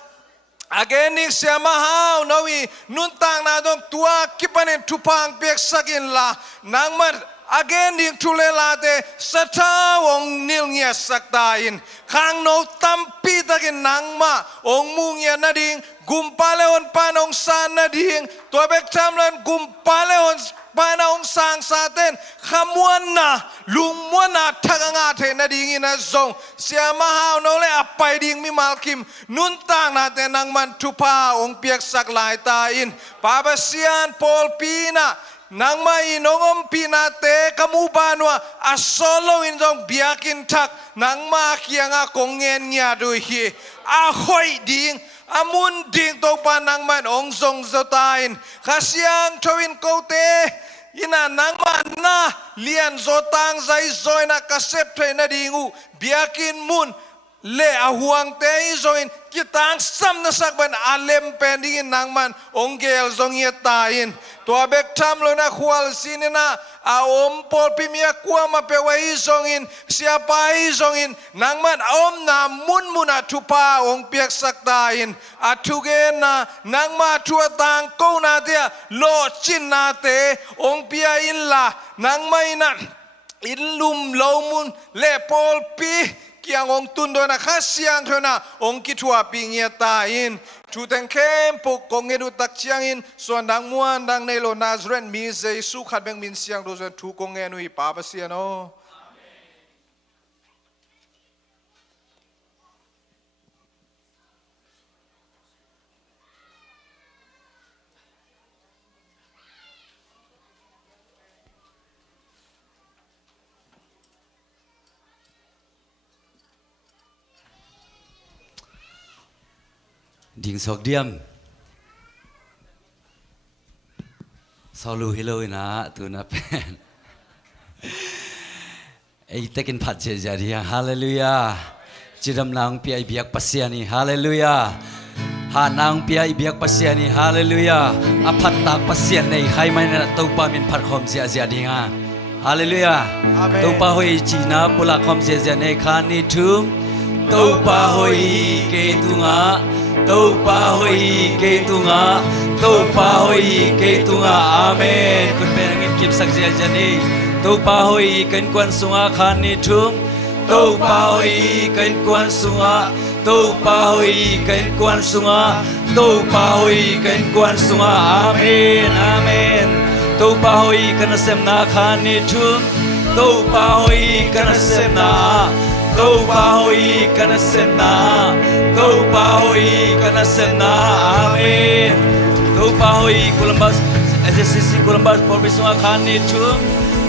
Again siya mahaw nawi nuntang na dong tua kipanin tupang piyak sakin la nang man again ding tulelate sata ong nilnya saktain khang no tampi takin nangma ong mungya nading gumpaleon panong san nading tuabek tamlan gumpaleon panong sang saten khamuan na lungmuan na thaganga the nading ina zong siama hao no le apai ding mi malkim nun tang na te nangman tupa ong piak sak lai tain pabasian pol pina nang mai nongom pinate kamu banwa asolo injong biakin tak nang ma kianga kongen nya do hi ahoi ding amun ding to panang man ongzong zotain khasyang thowin kote ina nang ma na lian zotang zai zoina kasep thena dingu biakin mun le ahuang te zoin kitang sam na sakban alem pending nang man ongel zong yetain to abek tam lo na khwal sinina a om pol pimia kwa ma pe wa izongin siapa izongin nang man om na mun muna tupa ong piak saktain atuge na nang ma tua tang ko na dia lo chin na te ong pia in la nang mai na in lum lo mun le pol pi kiang ong tundo na khasyang thona ong kitua pingya tain tu teng kem pok kong edu tak chiangin suan dang muan dang nei lo Nazaren mi zai su khat beng min siang do zan tu kong enu i pa pa siano Ding sok diam solu hello na tu na pen ei tekin phat che jaria hallelujah chiram nang pi ai biak pasiani hallelujah ha nang pi ai biak pasiani hallelujah aphat tak pasian nei khai mai na to pa min phat khom sia sia dinga hallelujah to pa hoi chi na pula khom sia sia nei khan ni thum to pa hoi ke tunga Tâu pa hoi ke tunga Tâu pa hoi ke tunga amen kun pe ngin kip sak sia jani Tâu pa hoi kan kwan sunga khan ni thum Tâu pa hoi kan kwan sunga Tâu pa hoi kan kwan sunga Tâu pa hoi kan kwan sunga amen amen Tâu pa hoi kan sem na khan ni thum Tâu pa hoi kan sem na Tâu pa hoi kana semna Tâu pa hoi kana semna amen Tâu pa hoi Columbus SCC Columbus por bisunga khani thum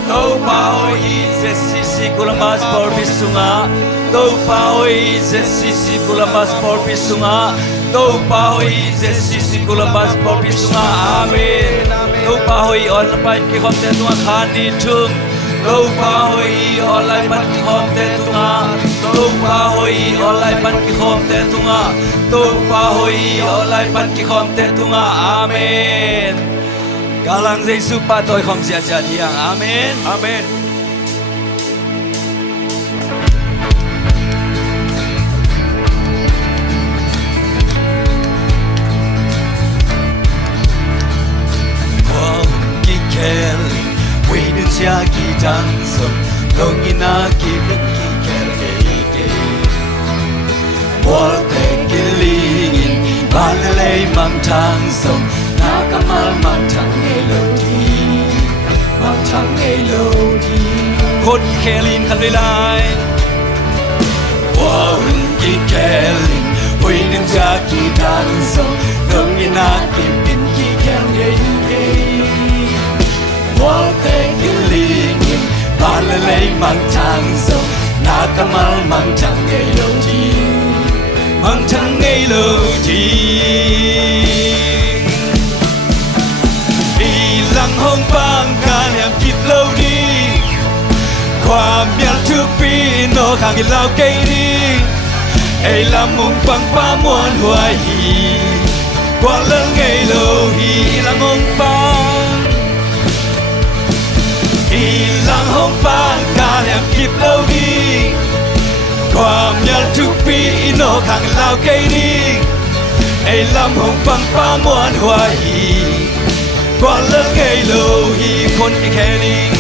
Tâu pa hoi SCC Columbus por bisunga Tâu pa hoi SCC Columbus por bisunga Tâu pa hoi SCC Columbus por bisunga amen Tâu pa hoi on pai ki khom te tunga khani thum Tâu pa hoi olai pan ki khom te tunga Tâu pa hoi olai pan ki khom te tunga Tâu pa hoi olai pan ki khom te tunga amen Galang Jesu pa toy khom sia sia diang amen amen Wow ki kel Waiting sia ki dansong Dongina ki blinki kerge Wal te kilingin Balalay mang tangsong Nakamal mang tang elodi Mang tang elodi Kod ki kelin kan relay Wawun ki kelin Waiting sia ki dansong Dongina ki blinki kerge Wal te kilingin Balalay mang tangsong Nakamal mang tang elodi Mang tang elodi Ilang hong bang kanyang kitlaw di Kwam yang tupi no kang ilaw kay di Ay lamong pang pamuan huay Walang elohi ilang hong bang Ilang hong bang kanyang kitlaw di Kwam yang tupi no kang ilaw kay di Ay lamong pang pamuan huay Walang elohi kon kikening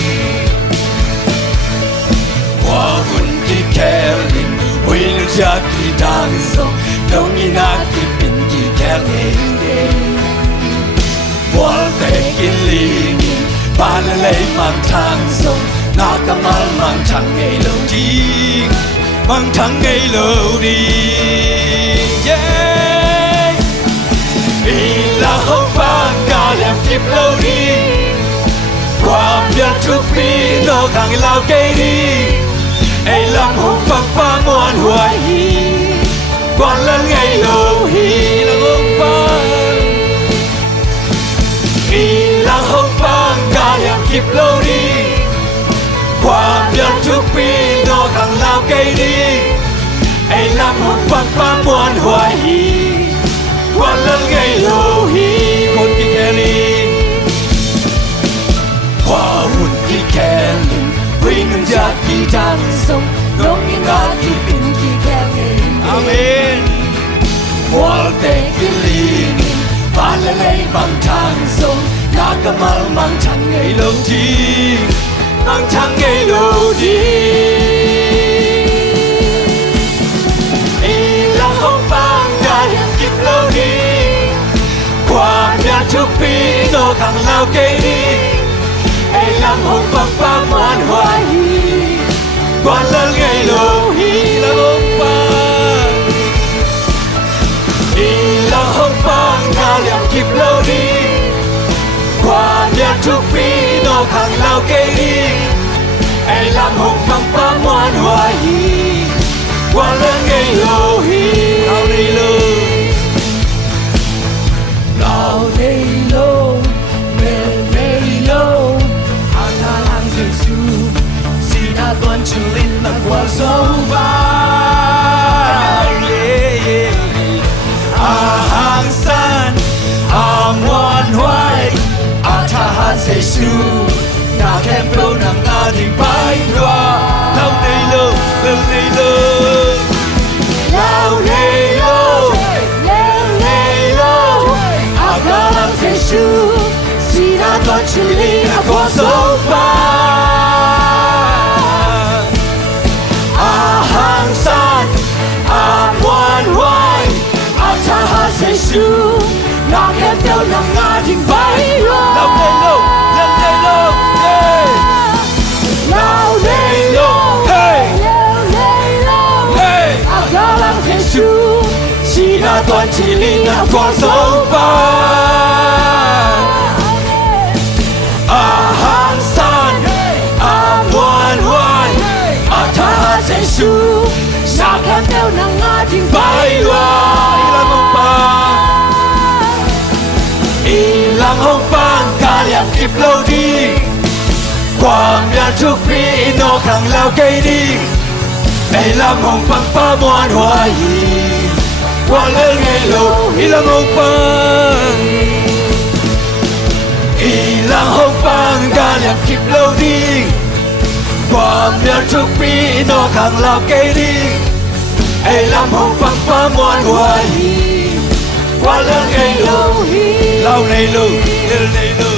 mang thang sông ngã cả mal mang thang ngày lâu đi mang thang ngày lâu đi yeah vì là hồng vang cả làm kịp lâu đi qua biết chút bi nó càng lao cây đi ai làm hồng vang vang ngoan hoài quan lên ngày lâu hi là hồng vang vì là hồng vang cả làm kịp lâu đi qua biết chút bi nó càng lao cây đi ai làm hồng vang vang ngoan hoài quan lên ngày lâu hi con kia keli qua hồn kia keli vì người cha kia trang sông nông những ngã kia bình kia keli amen qua tệ kia linh và lên lấy bằng trang sông ngã cả mal mang thang ngày lâu đi mang thang ngày lâu đi là hồng vang đã làm kịp lâu đi qua nhà chút bi nó càng lao cây đi ai làm hồng vang vang ngoan hoài quan lên ngày lâu hi là hồng vang là hồng vang đã làm kịp lâu đi qua nhà chút bi nó càng lao cây đi ai làm hồng vang vang ngoan hoài quan lên ngày lâu hi lao đi lâu lao đi lâu về lâu ana lang Giêsu xin a tuan chu linh là qua dấu vàng a hàng san a ngoan hoài a tha han Giêsu na kem pro na nga đi bay loa lao đi lâu lao đi lâu lao đi lâu Giêsu xin a tuan chu linh là qua dấu vàng a hàng san a ngoan hoài a tha ha Giêsu na kem theo nắng ngã đình bay loa lao đi lâu lao đi lâu hey a ga lang Giêsu xin a tuan chu linh là qua dấu vàng a hàng san a ngoan hoài a tha ha Giêsu na kem theo nắng ngã đình bay loa ilang hồng vang ilang hồng vang cả làm kịp lâu đi qua nhà chút bi nó càng lao cây đi ai làm hồng vang phá ngoan hoài qua lên ngày lâu ilang hồng vang ilang hồng vang cả làm kịp lâu đi qua nhà chút bi nó càng lao cây đi ai làm hồng vang phá ngoan hoài qua lên ngày lâu lâu này lâu lên này lâu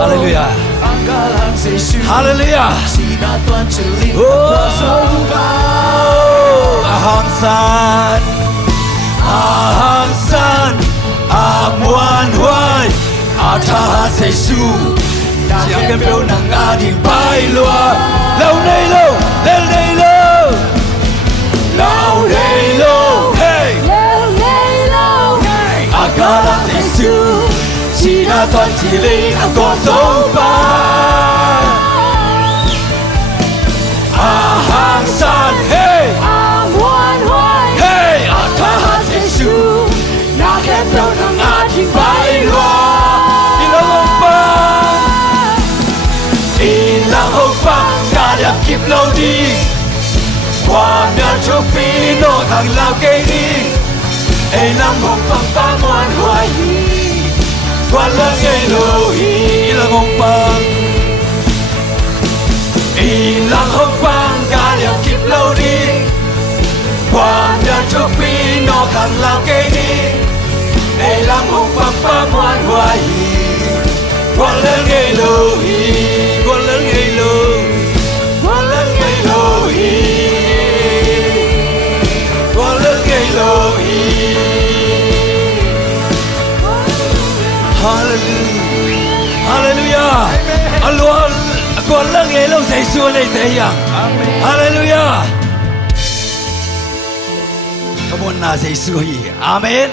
Hallelujah. Hallelujah. Oh, ahangsan, amuan hoai, atha Giêsu, chiang kem bêu nang a đình bay loa, lâu đây lâu, lên đây lâu, lâu đây lâu, hey, agalang Giêsu. Xin a tuan chu linh là qua dấu vàng a hàng san hey a ngoan hoài hey a tha ha Giêsu na kem theo nắng ngã đình bay loa ilang hồng vang cả làm kịp lâu đi qua nhà chút bi nó càng lao cây đi ai làm hồng vang phá ngoan hoài qua lên ngày lâu ilang hồng vang cả làm kịp lâu đi qua nhà chút bi nó càng lao cây đi ai làm hồng vang phá ngoan hoài qua lên ngày lâu qua lên ngày lâu qua lên ngày lâu qua lên ngày lâu còn lăng nghe lâu dậy xua này thế à Hallelujah Come on na dậy xua hi Amen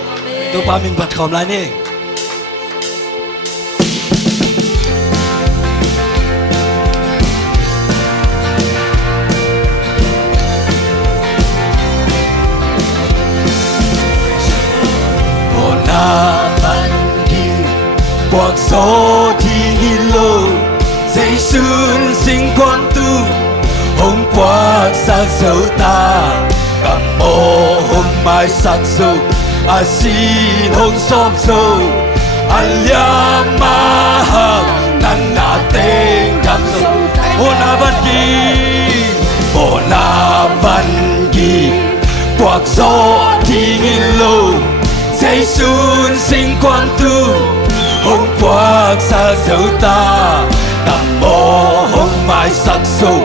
tôi ba mình bật khom lại nè cuộc số thì lô dây xuân sinh con tu hôm qua sa sâu ta cầm ô hôm mai sắc sâu à xin hôm xóm sâu à liam ma hằng năn nà tên cảm sâu ô na văn ghi cuộc số thì lô dây xuân sinh con tu hôm qua xa dấu ta cầm mô hôm mai sắc sâu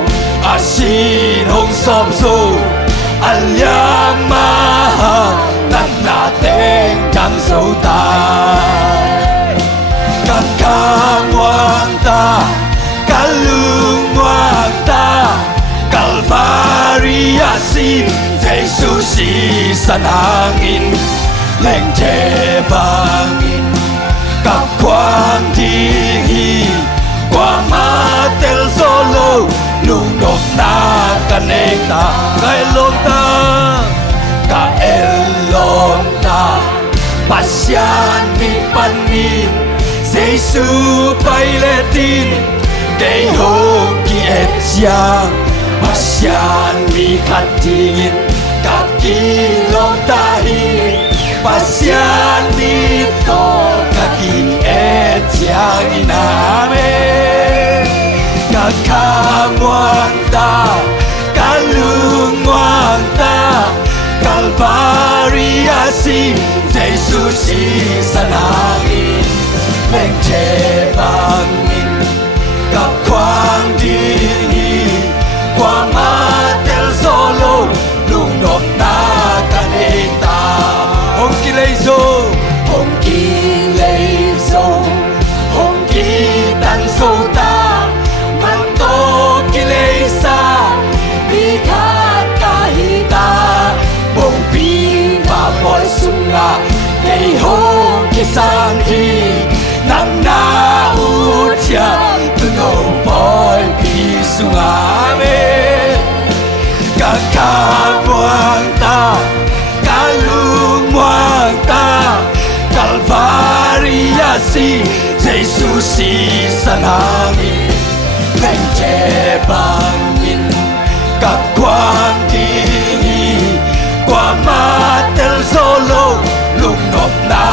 à xin hôm xóm sâu à liam ma năn nà tên chẳng dấu ta các ca ngoan ta các lương ngoan ta Calvary xin Jesus si san hangin leng che bangin các quan đi qua ma tel solo lung nộp na caneta cái lon ta ka elon ta pasian mi panin Giêsu bay lên tin cái hồ ki etchang pasian mi katin ka ki lon ta hi pasian mi to kaki etchang iname kakamwanta kalungwanta Calvary asi Jesus si sanangin leng che bangin kakwang dinhi kwa matel solo lung nop na kaneta Hong Kileizo Hong Kileizo Hong Kitan Sota Manto Kileisa Bikat Kahita Bong Pipa Boy Sunga Kay Hong Kisang Hi Nang Na Utia Tuno Boy Pisungame Kakamwanta Kalungwanta Calvary asi Jesus si sanangin leng che bangin kakwang dinhi qua matel solo lung nop na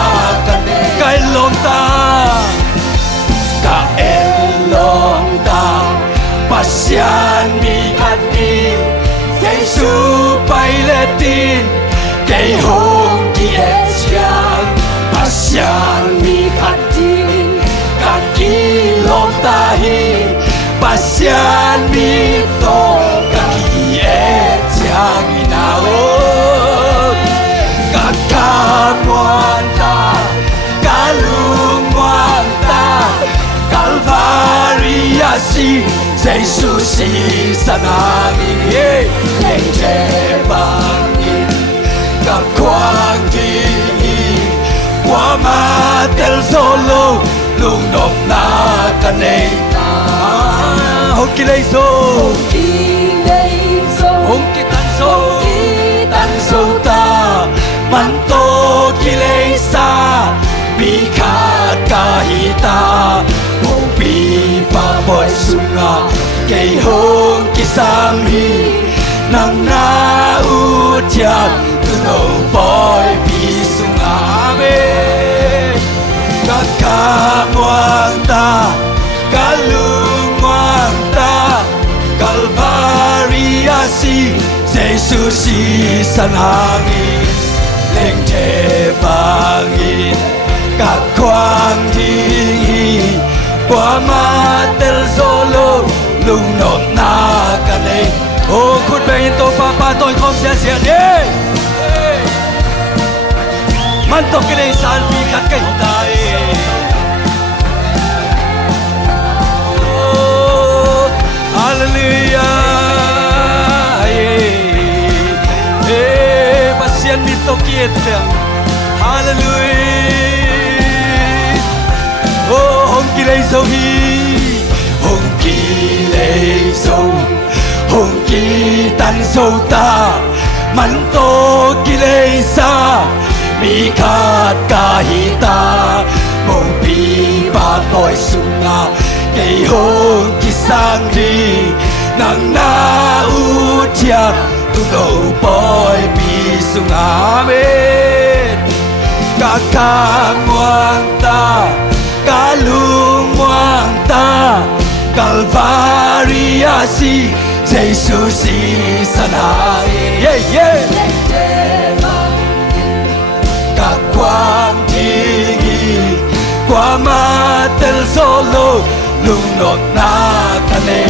kai lom ta ka elom ta pasian mi khatin Jesus bay lên tin cây hồn ki etchang pasian mi khatin ka ki lom ta hi pasian mi to ka ki etchang inao ka kamwanta ka lungwanta Calvary asi Jesus si sanangin leng che bangin kakwang dinhi qua matel solo lung nop na kaneta Hong Kileizo Hong Kitan Sota Manto Kileisa Bikat Kahita Hong Pipa Boy Sunga Kay Hong Kisang Hi Nang Na Utian Tuno Boy Pisungame Kakamwanta Kalungwanta Calvary asi Jesus si sanangin leng che bangin kakwang dinhi qua matel solo lung nop na kanei ô khut bên to papa tôi không sẽ đi man to cái này san vi cắt cái tai to kiet hallelujah oh hong ki lei so hi hong ki lei so hong ki tan so ta man to ki lei sa mi khat ka hi ta mo pi ba toi sunga ke hong ki sang di nang na u chia tu no boy pi sunga amen ka ka muang ta ka lung muang ta Calvaria si Jesus si sanai yeah yeah ka quang thi qua matel solo lung not na kane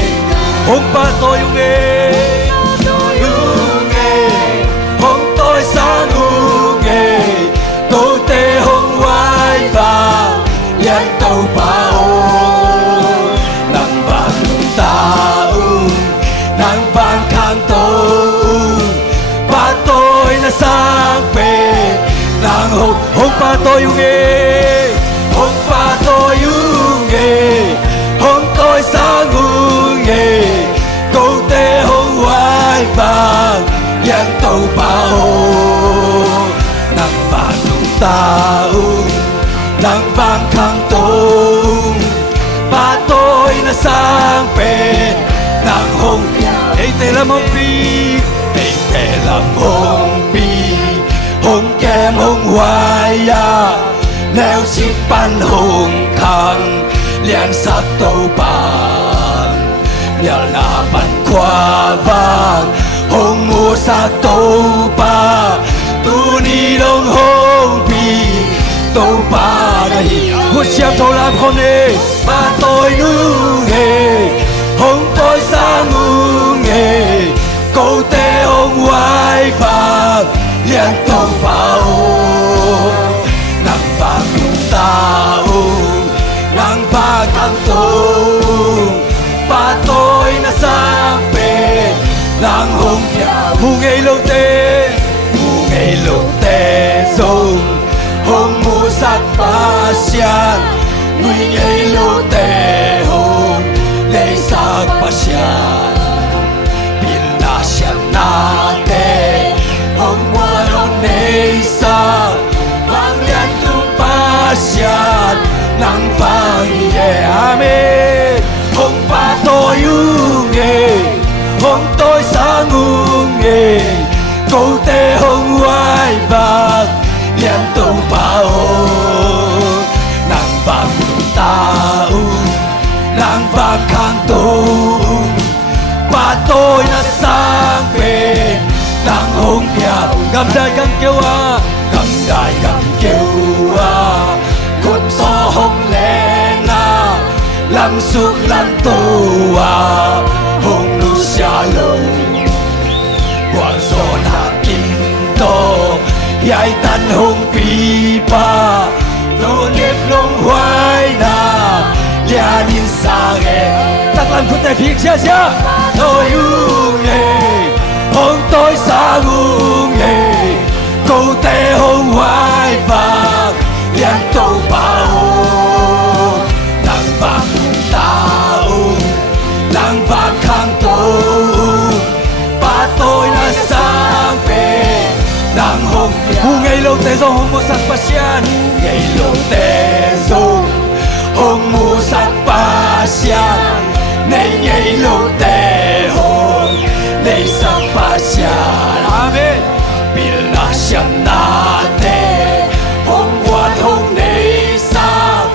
hong pa to yung hong tôi sang hung câu tê hong vai và yan tàu bao nàng vàng ta nàng vàng khang tôi ba tôi là sang về nàng hong pa tôi yung hong pa tôi yung hong tôi sang hung câu tê hong vai vàng yan tàu bao nàng vàng tao nàng vàng khang tung ba tôi là sang bên nàng hồng ấy tê làm hồng pi ấy tê làm hồng pi hồng kem hồng hoài ya neo xin ban hồng khang liền sát tàu bàn nhờ là ban qua vàng hồng mua sa tàu ba tu ni đông hồng pi tàu ba này hút xiêm thâu làm con nè ba tôi ngu nghề hồng tôi sang ngu nghề câu tê hồng hoài vàng liền tàu vào nàng vàng ta nàng vàng thằng tôi ba tôi là sang về nàng hồng hùng ngày lâu tê dùng hồng mù sắc ba xian người ngày lâu tê hồng lấy sắc ba xian bin na xian na tê hồng hoa hồng lấy sắc vang liên tung ba xian nàng vang ye amen hồng ba tôi yêu nghề hồng tôi sang ngung nghề câu tê hồng hoài vàng liên tàu bao nàng vàng ta nàng vàng khang tu ba tôi là sang về nàng hồng kia cầm đại cầm kêu cột gió hồng lên làm suốt làm tu hồng nu xa lầu quả gió na kim to yai tan hồng pi pa nô nếp lông hoài na lia nhìn xa nghe tắc làm khut tay phiền xia tôi u nghe hồng tôi xa u nghe câu tê hồng hoài vàng liên tàu bao nàng vàng ta nàng vàng khang tôi ba tôi là sang về nàng hồng ngày lâu tê dông hồng mùa sắc ba xian ngày lâu tê dông hồng mùa sắc ba xian này ngày lâu tê hồng này sắc ba xian amen bin la xian na tê hồng hoa hồng này sa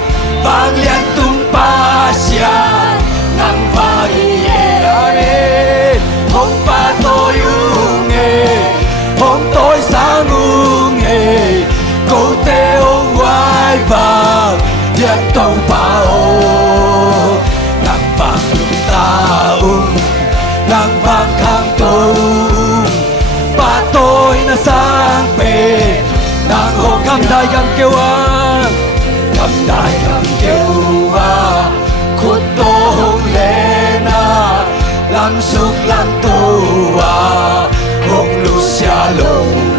vang liên tung ba xian nàng vang ye amen hồng ba tôi yêu nghề hồng tôi sang ngung nghề câu tê hồng hoài vàng liên tàu bao nàng vàng ta nàng vàng khang tu ba tôi là sang về nàng hồng cầm đại cầm kêu khút tô hồng lên làm suốt làm tu hồng lu xa lồng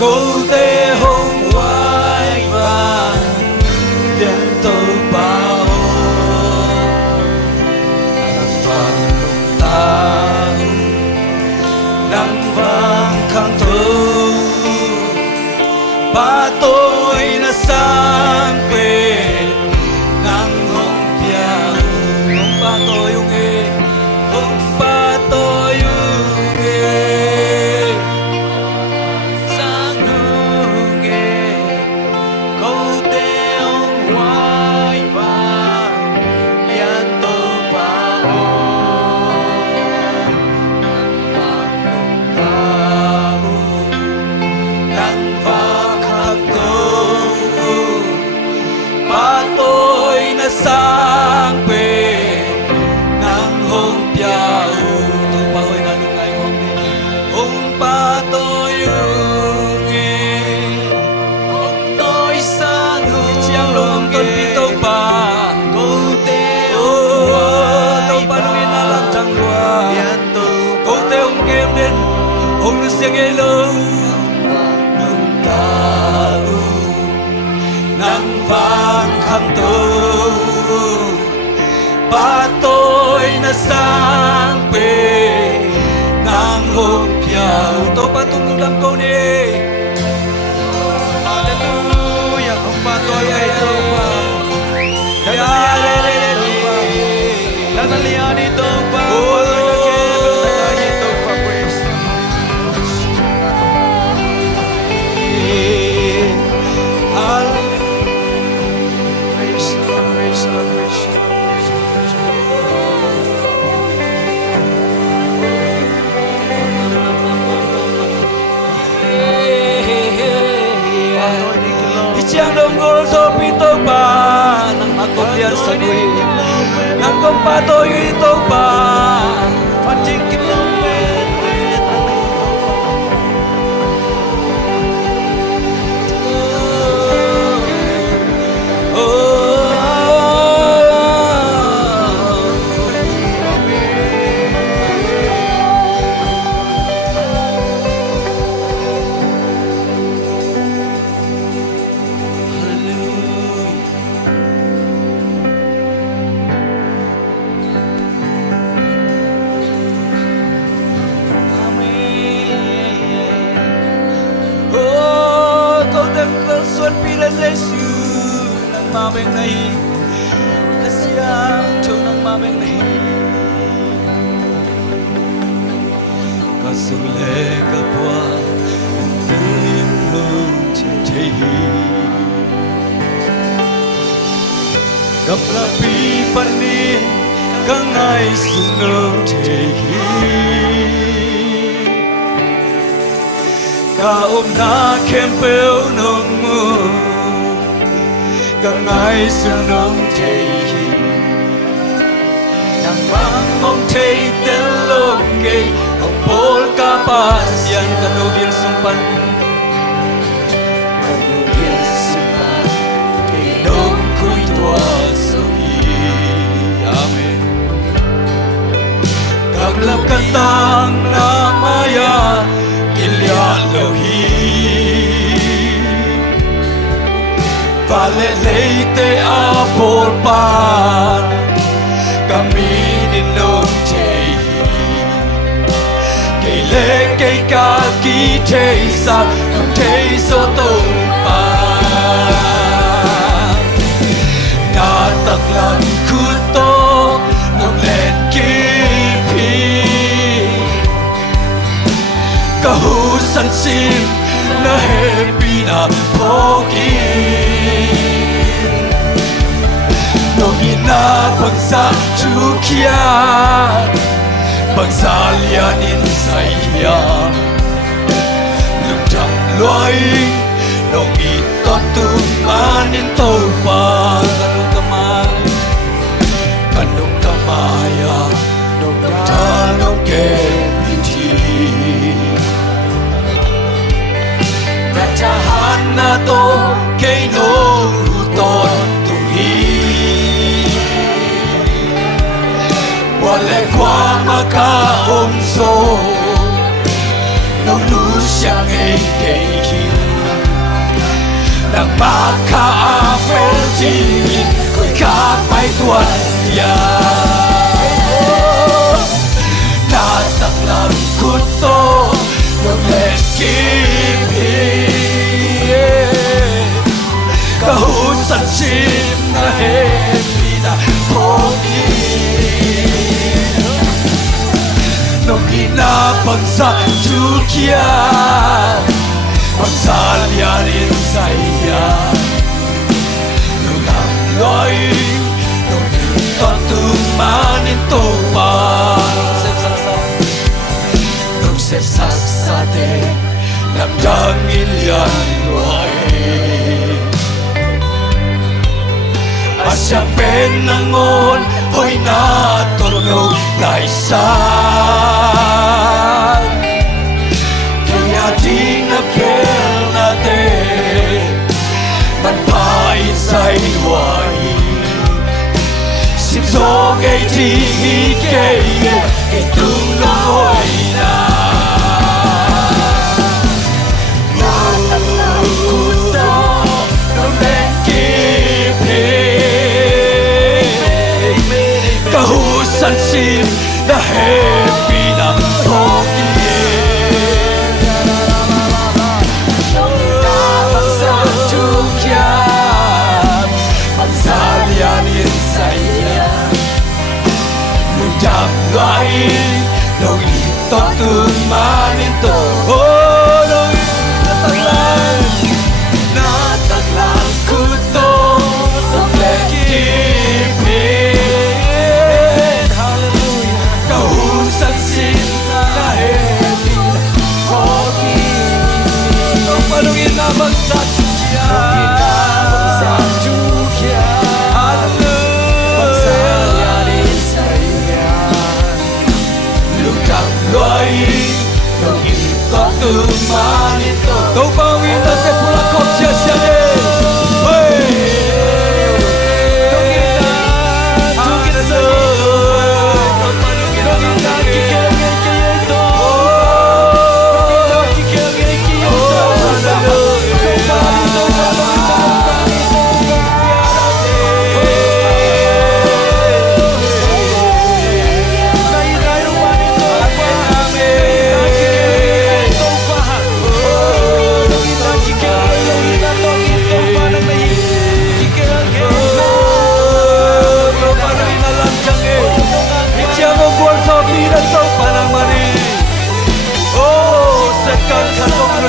câu tê hồng hoài vàng đến tàu bao nắng vàng khang thâu ba tôi là sang về nắng hồng piao ông ba tôi yêu nghề ông ba tôi yêu nghề sang hương nghề câu tê ông hoài vàng yên tô bao nắng vàng khang thâu ba tôi là sang về nắng hồng piao tôi ba hồi là lúc ngày hôm nay ông ba tôi yêu nghề ông tôi sang hương chiang lồng con pi tàu ba câu tê tàu ba nuôi na làm trăng loa câu tê ông game đến ông nước xiang nghe lâu nung ta nắng vàng khang thâu ba tôi là sang về nắng hồng piao tôi ba tung lung đam câu nê Hallelujah ông ba tôi ngày tôi ba Natalia đi tôi ba Chiang đông gol so pito pa nang makopian sa gui nang kompa to ito pa pating kilomet Giêsu nang ma bên này kasiang châu nang ma bên này kasule kapwa tim lung chei gặp la pi panin kang ai sunong chei ka om na kempel nong mu càng ai xuân nông chảy nàng vang mong chảy tên lô kê ông bol ca pa sian kan no biên sung pan kan no biên sung pan kê đông kui tua soi amen càng lập căn tang na maya kilya lohi vale leite a por pan caminin nong chei kei le kei ka ki chei sa không chei so tong pa na tak lan khut to nong len ki pi ka hu san sim na happy na poki Nogina bangsa chukia bangsa lianin saya lutang loi nogi totu manin topa kanung kamaya nong tanong ke piti nachahan na to kay no ruton wale kwa maka umso no lu siang ei kei nang makaapel tingin ko'y kapaytuan niya. Nataklam ko to nung lekipin kahusan sim na hepi na pongin nung ginapang sa Jukya magsalyanin sa iya nung angloy nung itotumanin tupan nung sesaksate namdangin yan luay asyang penangon hoy natunog na isan kaya di nagkel natin manpain sa iway simsogay di hikay itulungoy na kuto nung nagkipin kahusan sim na happy na pogin sa Jukya magsalyanin sa iya nung damlain nung itotumanin to nung nataglan ko to nung lekipin kahusan sin na hepi nung palungin na magsasukya magsalyanin sa iya nung damlain nung itotumanin to Tâu bao nghìn ta sẽ phụ lạc con chia sẻ đi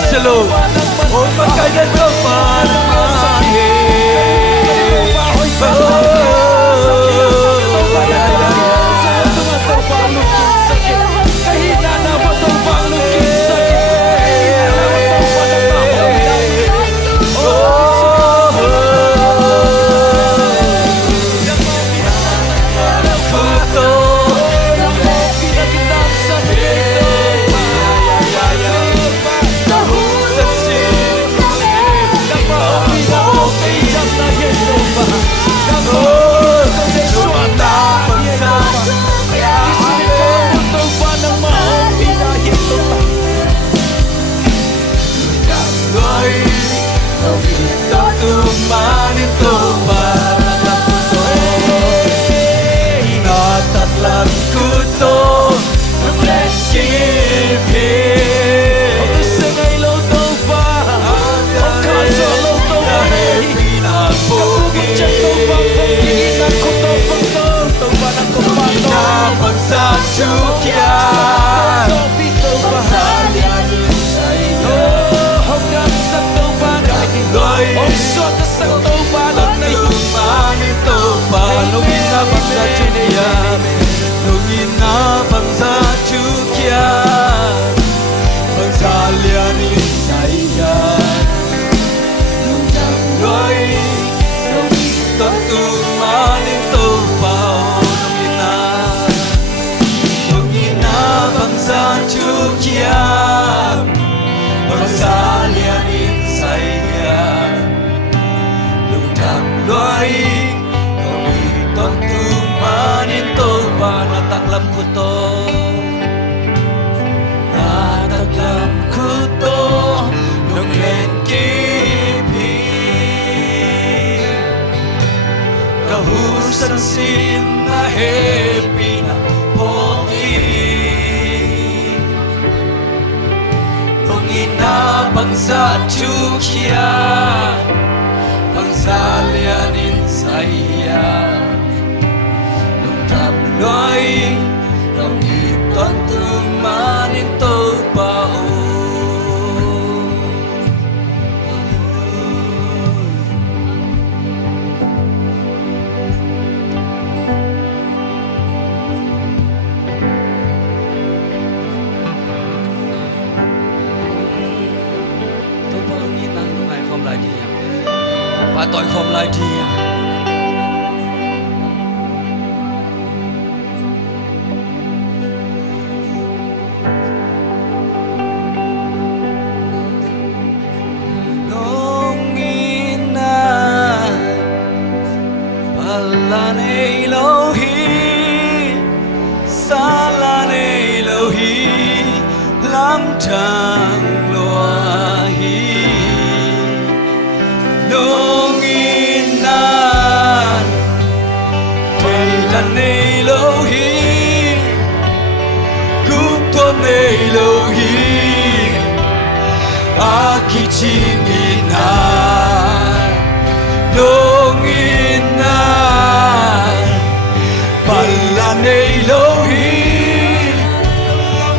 Selo, oh pakai dan kapan Nataglam ko to nung len kipi sim na happy na pogi nong ina bangsa chukia bangsa lianin saya nong tap loi nong iton tu manin to pao và tội không lại thì nông in na pala nei lâu hi xa la nei lâu hi lam thang loa hi nông in na đây là nei lâu hi cũng tốt nei lâu hi aki ching in na nông in na pala nei lâu hi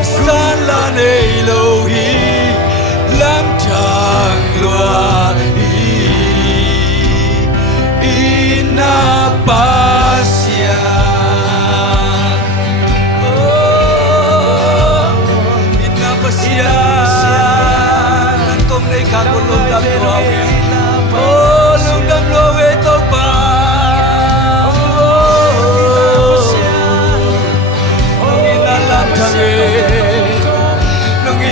san la nei lâu hi lam thang loa ina pasia ina pasia nan tom nei ka ko lom dam lo we lom dam lo we to pa ina lam thang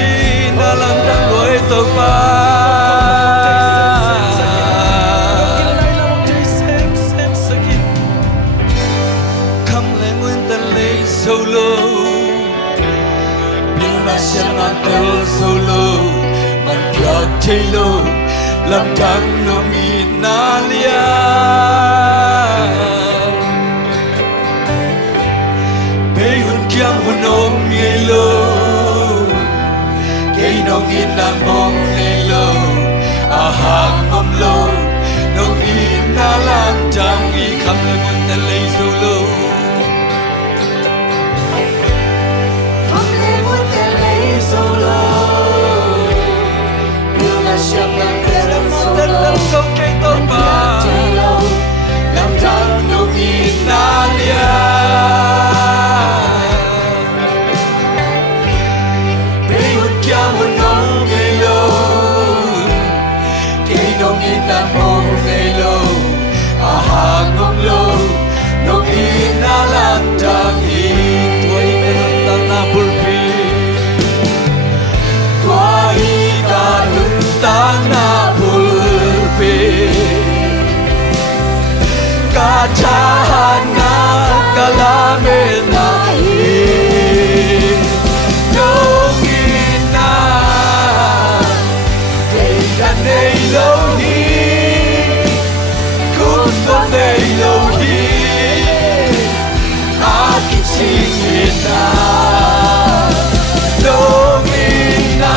ina lam thang lo we to pa solo Bilmasya solo Magyak tilo Lamdang nung inalia Pehun kiang hunom ngelo Kay nung inamong ngelo Ahang ngomlo Nung inalamdang Ikam lamun talay solo solo yêu là chạm ngang về solo sông cây to ba làm thang nông Italia bây hôn kia hôn nông ngày lâu cây nông Italia mong ngày lâu à hàng ngông lâu nông Italia làm thang tuổi bên tăng na pulpi Tanah pulpi kacahana kalamena dongina Degan nei lohi Kunton nei lohi Akicingina dongina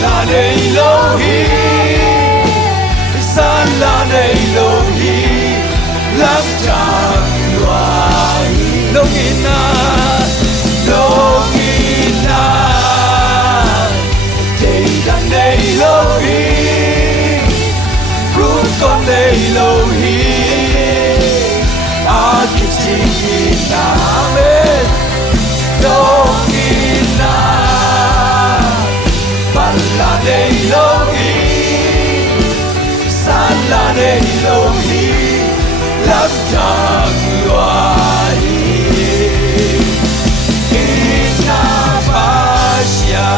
La nei lohi san la nei lohi lam chang loai longina dei dan nei lohi kun con nei lohi akicina amen longina la nei lohi san la nei lohi lam chang loai ina pasia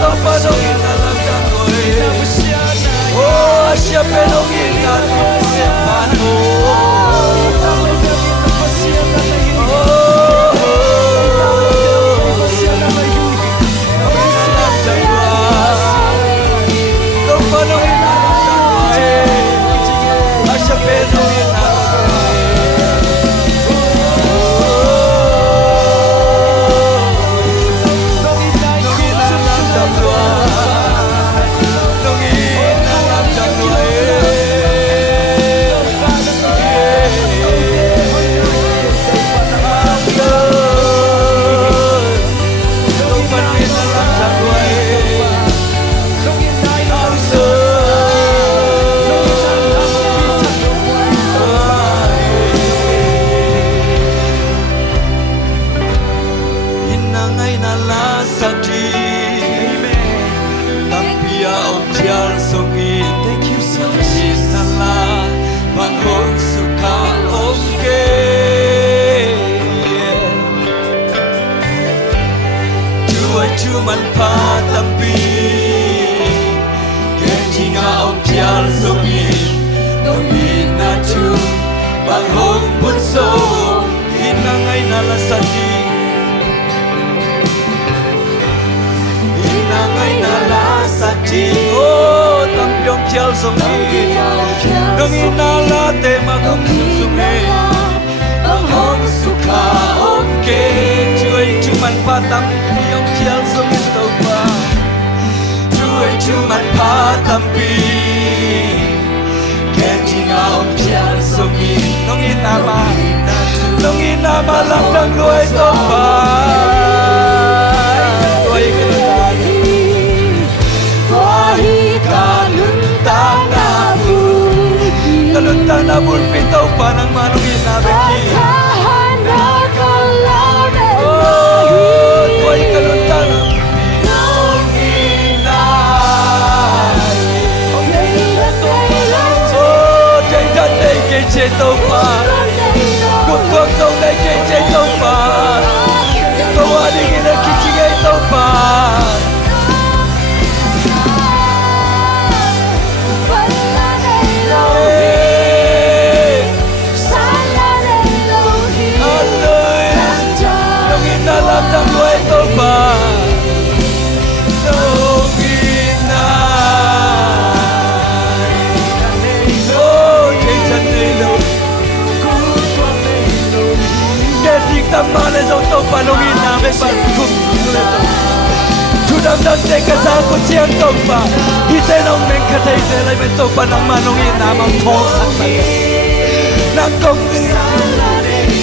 to pa dong ina lam chang loai sia pe dong ina se pano man pa tampi ke tinga ông pial somi nomi na chu bang hong pun so hinangai na la sati hinangai na la sati oh tam pyong pial somi nomi na la te ma kum sume bang hong sukha om ke chuai chu man pa tam pyong pial somi to pa chuai chu man pa tam pi ông pian somi nong ina ma lam dang loi to pa loi kalun ta na bul pitaw pa nang manong ina beki loi kalun ta na trên tàu phà, cuộc sống sâu đây trên tàu phà, câu hỏi đi nghe khi chỉ nghe tàu phà. Nông in đã làm tăng đuôi tàu phà, nông in tâm ma lên dòng tàu phà nông in nam bên bờ cùng lên tàu chú đam đam tên cả sao có chiên tàu phà khi tên ông men cả thầy tên lại bên tàu phà nông ma nông in nam ông thong sắc bạc nam công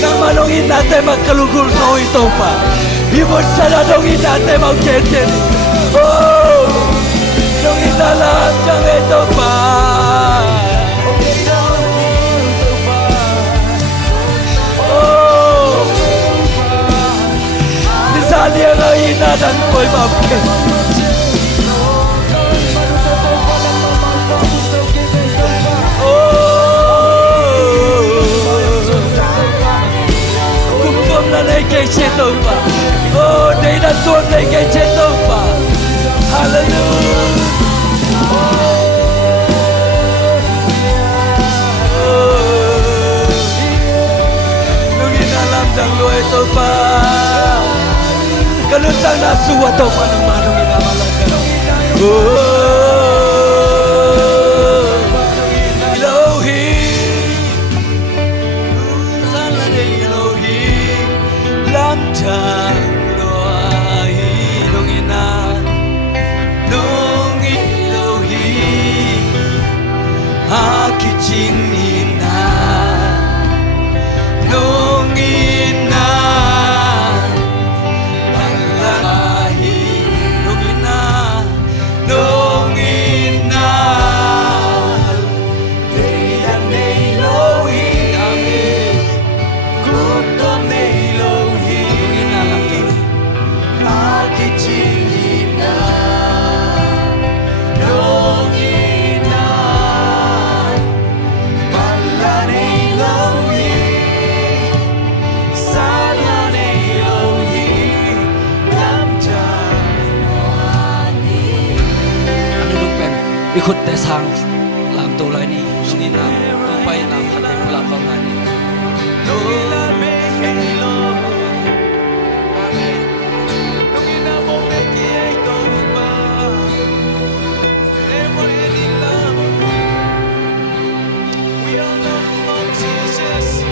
nam ma nông in nam tên mà kalu kul nông in tàu phà khi một sa ra nông in nam tên mà chết chết oh nông in nam làm chẳng về tàu phà dia ina dan koi babke kum kom na nei ke cheto pa oh dei dan tuan nei ke cheto pa hallelujah nungina lam dang loi to pa kalutang na suwato pa ng manong inamalagan Elohim Salare Elohim Lam chang loai nong ina nong Elohim Hakiching ina nong ina ikut desang lam tulai ni nungina tumpai nam khatai pulang kau ngani nungina mekelo amen nungina momeki ai tomba never ending love we all know Jesus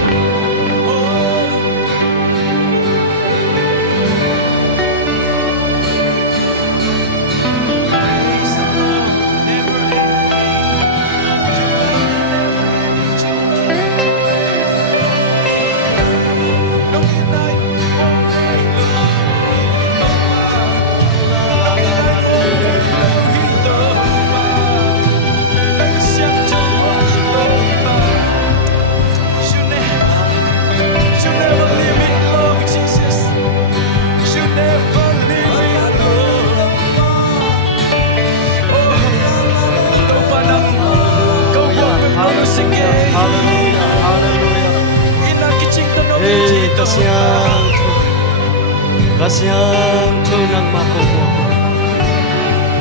Kasiang tu nang makuha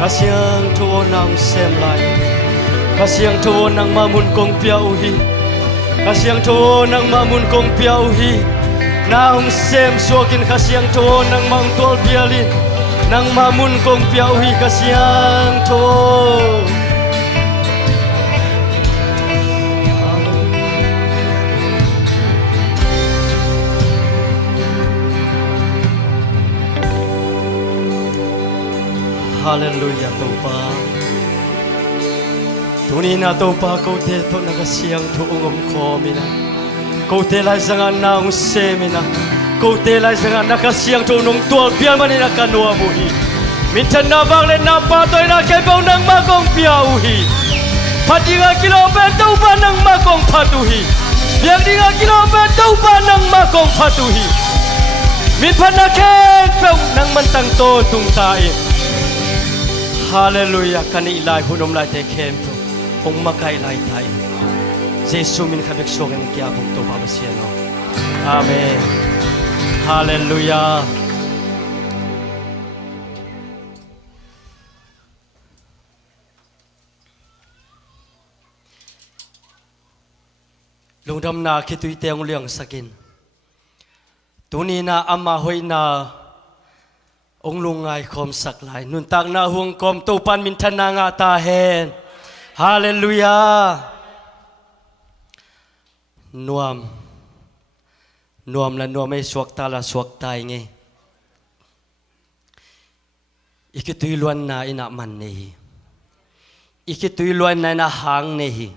Kasiang tu nang semlai Kasiang tu nang mamun kong piauhi Kasiang tu nang mamun kong piauhi Nang sem suakin kasiang tu nang mang tol bialin Nang mamun kong piauhi kasiang tu Hallelujah topa Tunina topa kau te to nagasiang tu ungom ko mina Kau te lai sangan naung se mina Kau te lai sangan nakasiang tu nung tual biar manina kanua muhi Minta nabang le napa toy na kebau nang magong piauhi Padinga kilometer topa nang magong patuhi Biar dinga kilometer topa nang magong patuhi Min panaken pau nang mantang to tung tae Hallelujah kani ilai hunom lai te kem tu ong makai lai tai Jesu min khabek songen kya buk to baba siano Amen Hallelujah Lungdam na kitui te ong liang sakin Tunina ama hoina Ông lungai khom sak lai nun tak na huang kom to pan min thana nga ta hen Hallelujah Nuam la nuam ai suak ta la suak tai nge Ikitui luan na ina man nei Ikitui luan na hang nei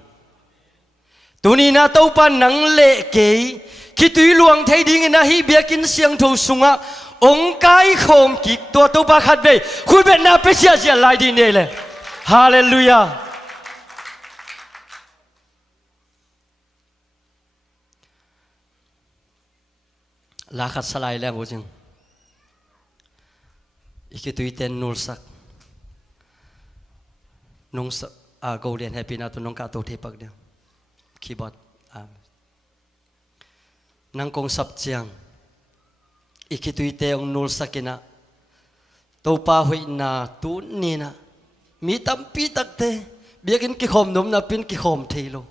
Tuni na to pan nang le ke Kitui luang thai ding na hi biakin siang tho sunga Ông cái khom kik tua tu ba khat be khui be na pe sia sia lai di ne le Hallelujah La khat salai le bo jing Ikitui ten nul sak Nung golden happy na tu nung ka to the pak dia keyboard Nang kong sap chiang Ikitui te ong nul sakina Topa hui na tu ni na Mi tampi tak te Biakin ki khom nom na pin ki khom te lo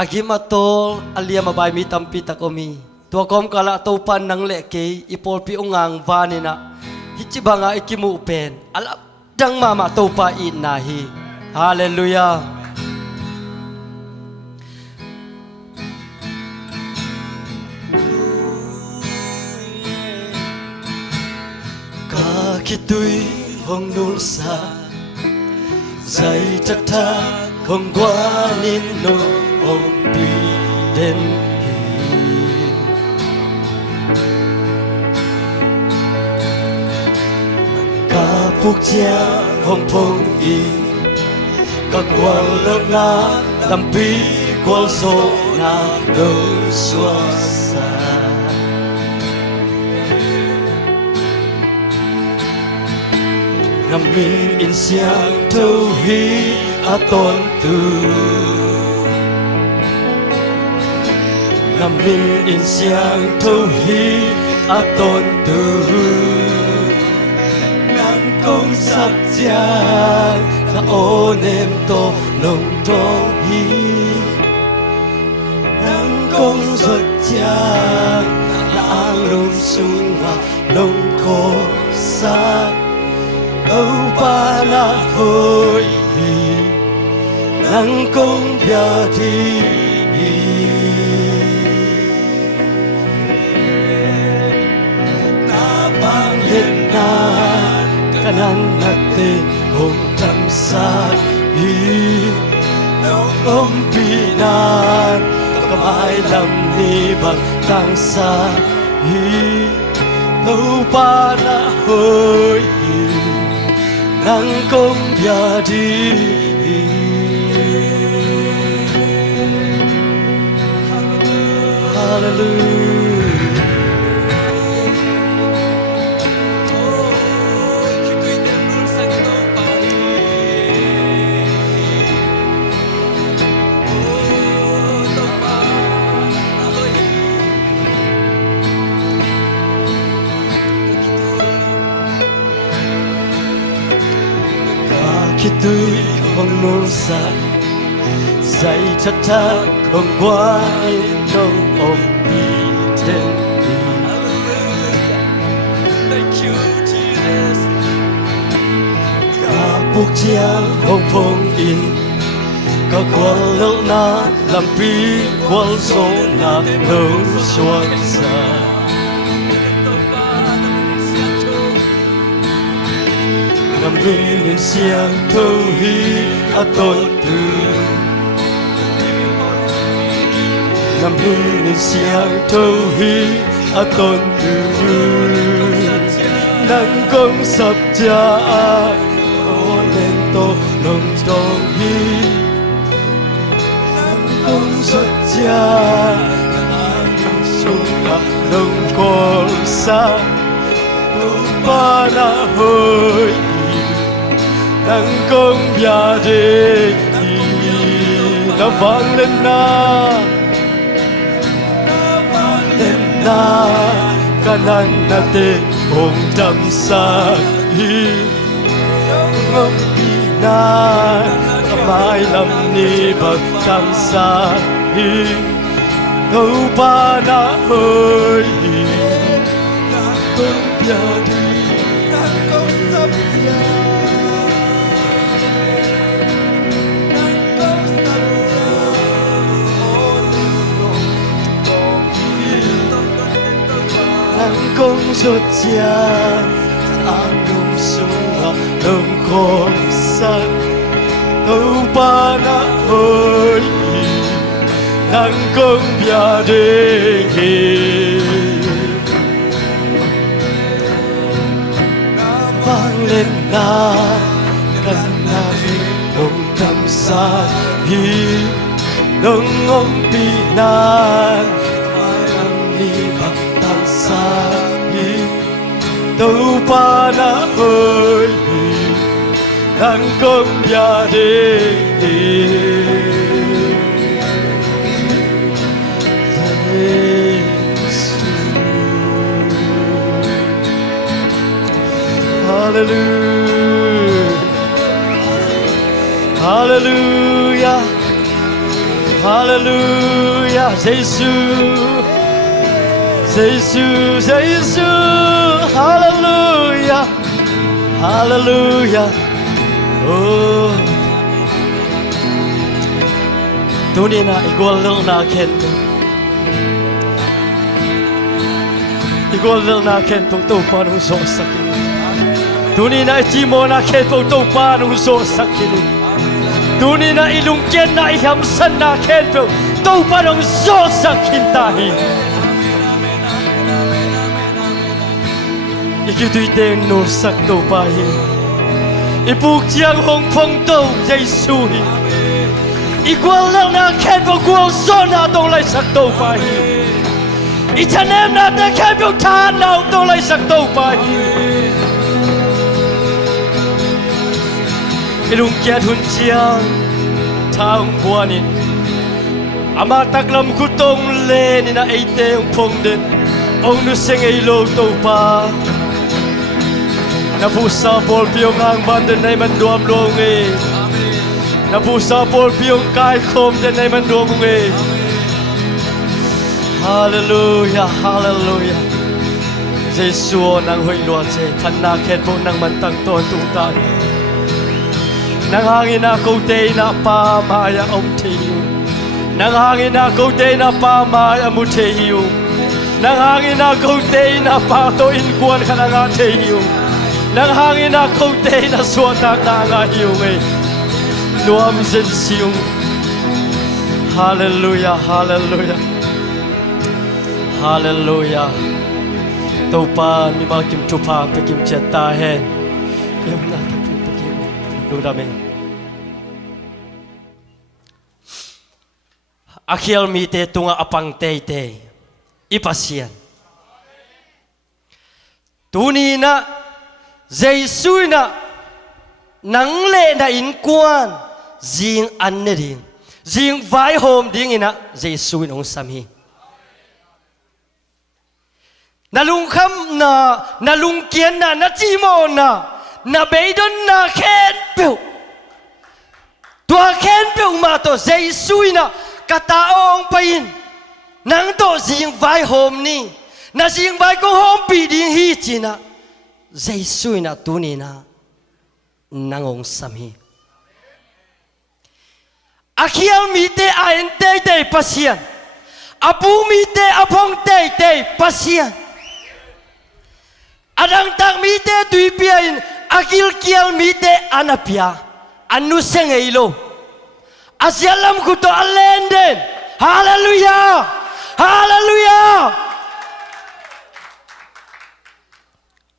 Agima tol alia mabai mi tampi tak omi Tua kom kala topa nang le ke Ipol pi ungang vani na Hichibanga ikimu pen Alap dang mama topa inahi Hallelujah Kitui hong nul sa Zai chắc tha không qua nín nô ông bi đến Cả phúc chia hong phong y Các quang lớp na làm pi quang số na đâu xóa xa Ngắm mình in siang thâu hi a tôn tu Ngắm mình in siang thâu hi a tôn tu Nắng công sắc chàng na ô nêm tô nông trông hi Nắng công ruột chàng na ang lung sung nga nông khô sắc Âu ba na hoi nang công bia thi na vang lên na kanan nate hong tam sa hi ông pinan kamai lam ni bang tang sa hi Âu ba na hoi nang công bia đi Hallelujah nô sa dạy chất tha không qua nông ôm đi trên đi. Thank you Jesus. Cả buộc chia hồng phong in cả quần lâu na làm pi quần số na lâu xuân xa. Ngắm nhìn xiang thâu hi a tôn từ. Ngắm nhìn xiang thâu hi a tôn từ. Nắng công sập cha ô lên tô nồng tròn hi. Nắng công sập cha sung a nồng con sa. Ba na hơi nắng công nhà đi nó vang lên na kanan na te hong đam sa hi ngọc đi na mai làm ni bậc đam sa hi đâu ba na hơi công nhà đi công sắp nắng công rốt cha ăn nông sung nông con sắc đâu ba na hơi nắng công nhà đi vang lên na căn na hồng đam sa hi nông ông bị nan mai đi bạc tan sa hi đâu ba na hơi nắng công nhà đi Hallelujah, Hallelujah, Hallelujah, Jesus, Jesus, Jesus, Hallelujah, Hallelujah. Oh, Tunina igual na kento, igual na kento tu parang so sakit. Tunina chimo na kento tu parang so sakit. Tunina ilungken na ihamsan na kento tu parang so sakit tahi. Ikitu'y teng no sakto pahi. Ipuk chiang hong phong to Jesuhi. Igual lang na kento guang so na tong lai sakto pahi. Itanem na ta kento tanaw tong lai sakto pahi. Ilungken hun chiang taong buanin. Ama taklam kutong le ni na eite ang phong din. Ông nu seng ay lo to pa. Napusa Paul piyong ang bandan na iman duam long eh. Napusa Paul piyong kai kom den na iman duam eh. Hallelujah, Hallelujah. Jesu nang hoy luat se kan na ket po nang mantang ton tung tan. Nang hangin na ko te na pa maya om te you. Nang hangin na ko te na pa maya mu te you. Nang hangin na ko te na pa to in kuan kana nga te you. Nang hangin na kote na suatak na nga iyong nuam sin siyong. Hallelujah, Hallelujah, Hallelujah. Tau pa mi ma kim tu pa pe kim chet ta hen. Yam na ta pe kim lu da men. Akhil mi te tunga apang te te ipasian. Tuni na Giêsu na nang le na in quan jing an ne ding jing vai hom ding ina Giêsu in ong sam hi nalung kham na nalung kian na chi mo na beidon na khen piu ตัวเข็นเปมาตัวเจสุยนะกะตาองไปอินนังตัวจิงไว้โฮมนี่นาจิงไว้ก็โฮมปีดิงฮีจีนะเจสุยนะตัวนี้นะนังองสามีอาเขียวมีเตอาเอ็นเตเตปัสยันอาปูมีเตอาพงเตเตปัสยันอาดังตักมีเตตุยเปียนอากิลเกียลมีเตอานาเปียอันนุเซงเอโลอาเซียลัมกุโตอัลเลนเดนฮาเลลูยาฮาเลลูยา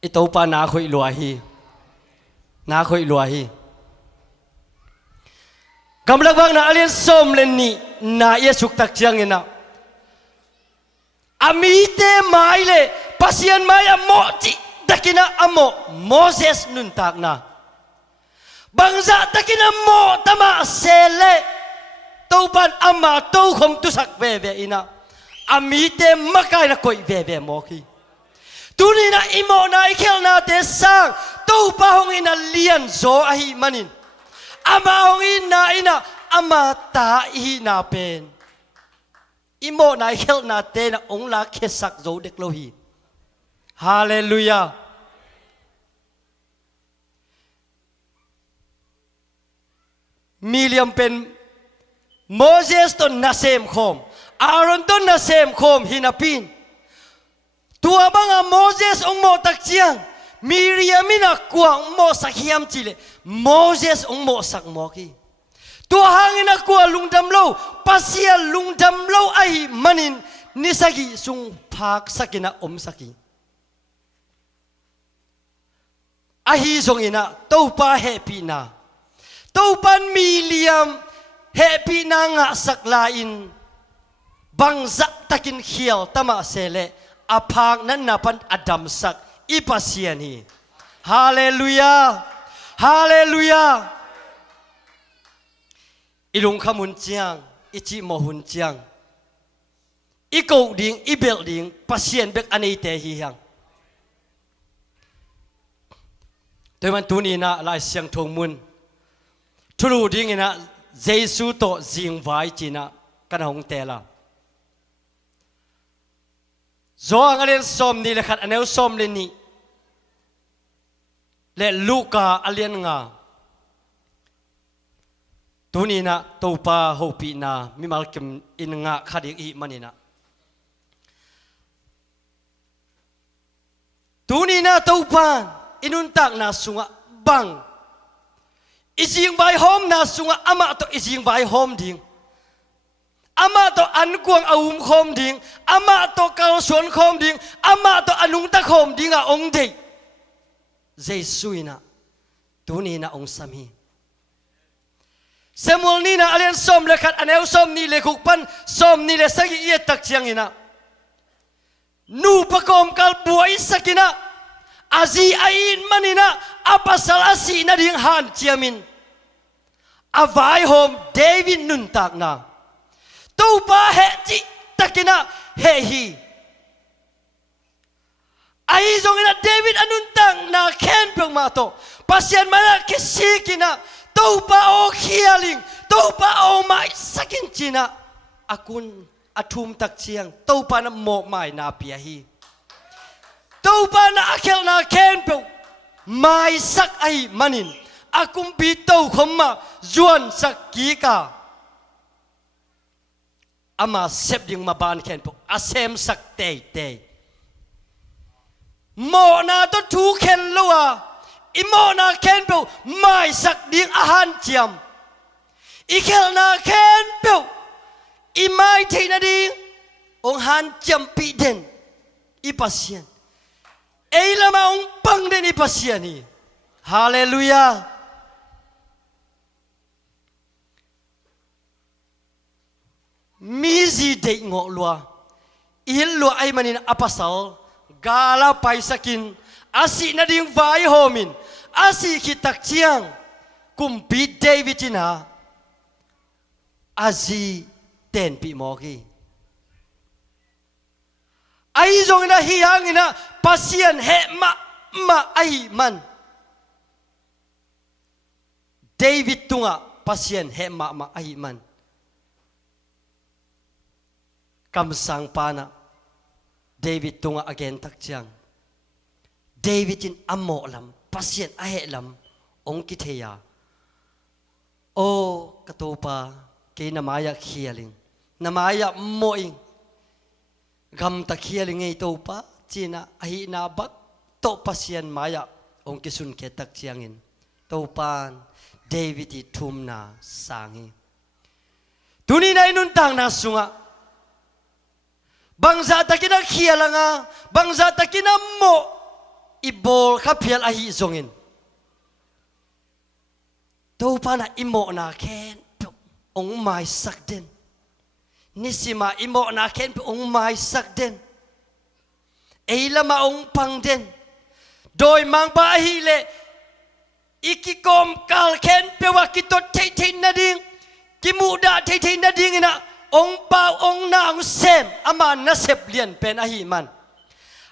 อิโตปานาคุยลัวฮีนาคุยลัวฮีกำลังวังนาเลียนส้มเลนนี่นาเยสุกตักเจียงเงินะอามีเตมาอิเลปัสยันมายาโมจิตักินะอโมโมเสสนุนตักนะบางจะตักินะโมตมาเซเลตูปันอามาตูคมตุสักเวเวอินะอามีเตมากายนะคุยเวเวโมกีตุนีนะอิโมนาอิเคลนาเตสังตูปะหงอินะเลียนโซอาฮิมันินอามาหงอินะอินะอามาตาอินาเป็นอิโมนาอิเคลนาเตนะองลาเคสักโซเด็กโลฮีฮาเลลูยามิเลียมเป็นโมเสสต้นนาเซมโคมอารอนต้นนาเซมโคมฮินาปินตัวบังโมเสสองโมตักเจียงมิเลียมินักกวางโมสักเฮียมจิเลโมเสสองโมสักโมกีตัวหางนักกวางลุงดำโลปัสยาลุงดำโลไอมันินนิสกิสุงพักสักินะอมสักิอาฮีซงอินะตูปาเฮปีนาตูปันมิเลียมเฮปีนางะสักลาอินบังจักตักินเขียวตมาเซเลอภางนั้นนับอดัมสักอิปัสยานีฮาเลลูยาฮาเลลูยาอิลุงขมุนเจียงอิจิโมหุนเจียงอิโกดิงอิเบลดิงปัสยานเบกอันนี้เตฮียังแต่มันตัวนี้นะลายเสียงทงมุนทุลุดิ้งนะเจสุโตจิงไว้จีนะกันหงเตล่าโจอังเลียนสมนี่เลยขัดอันเอลสมเลนี่และลูกาอัเลียนงาตัวนี้นะตัวปาโฮปีนะมิมาลกิมอินงาขัดอีมันนี่นะตัวนี้นะตัวปาอินุนตักนาสุงะบังอิจิงไวโฮมนาสุงะอามาโตอิจิงไวโฮมดิ่งอามาโตอันกวงอาวุมโฮมดิ่งอามาโตเกาสวนโฮมดิ่งอามาโตอนุงตะโฮมดิ่งอาองเดเจสุยนะตัวนี้นะองสามีสมุลนี่นะอเลียนสมเลขัดอันเอลสมนี่เลขุกปันสมนี่เลสักเอียตักเชียงอินะนูปะกอมกัลบัวอิสักินะอาซีไออินมันนี่นะอาปัสลาสีนาดิ่งฮันเจียมินอาวายโฮมเดวิดนุนตักนะตูปาเฮจิตักินะเฮฮีไอซงอินะเดวิดอนุนตักนะเคนเปมาโตปัสยันมานะคิสิกินะตูปาโอเคียลิงตูปาโอไมสักินจินะอากุนอาทุมตักเชียงตูปานะโมไมนาเปียฮีตูปานะอาเคลนาเคนเปไม่สักไอมันินอากุมปีโตขมมาจวนสักกีกาอามาเซบดิงมาบานเคนเปอาเซมสักเตยเตยโมนาตัวทูเคนลัวอิโมนาเคนเปไม่สักดิงอาหารเจียมอีเคลนาเคนเปอีไม่ทีนาดิงองหันเจียมปีเดนอีปัสยันเอลามาองปังเดนิปัสยานีฮาเลลูยามีจีเด็กงอลัวอิลลัวไอมันินอปัสสลกาลาไปสกินอาศินาดิงไวโฮมินอาศิคิตักเชียงกุมปีเดวิจินาอาซีเตนปีโมกีไอจงนะฮิยังนะปัสยันเฮมาไอมันเดวิดตุงะ pasien he ma ahi man kam sang pana David tunga again tak chiang David in amo lam pasien ahe lam ong kitheya o katopa ke namaya khialing namaya moing gam ta khialing ei topa china ahi na bak to pasien maya ong kisun ke tak chiangin topan David i thumna sangi tuni nai nun tang na sunga bangza takina khialanga bangza takina mo ibol khapial ahi zongin topana imo na ken ong mai sakden nisima imo na ken ong mai sakden eilama ong pangden doi mang ba hi le ikikom kal ken pewa kitot thei na ding kimuda thei na ding ina ong pa ong na ong sem ama na sep lian pen ahi man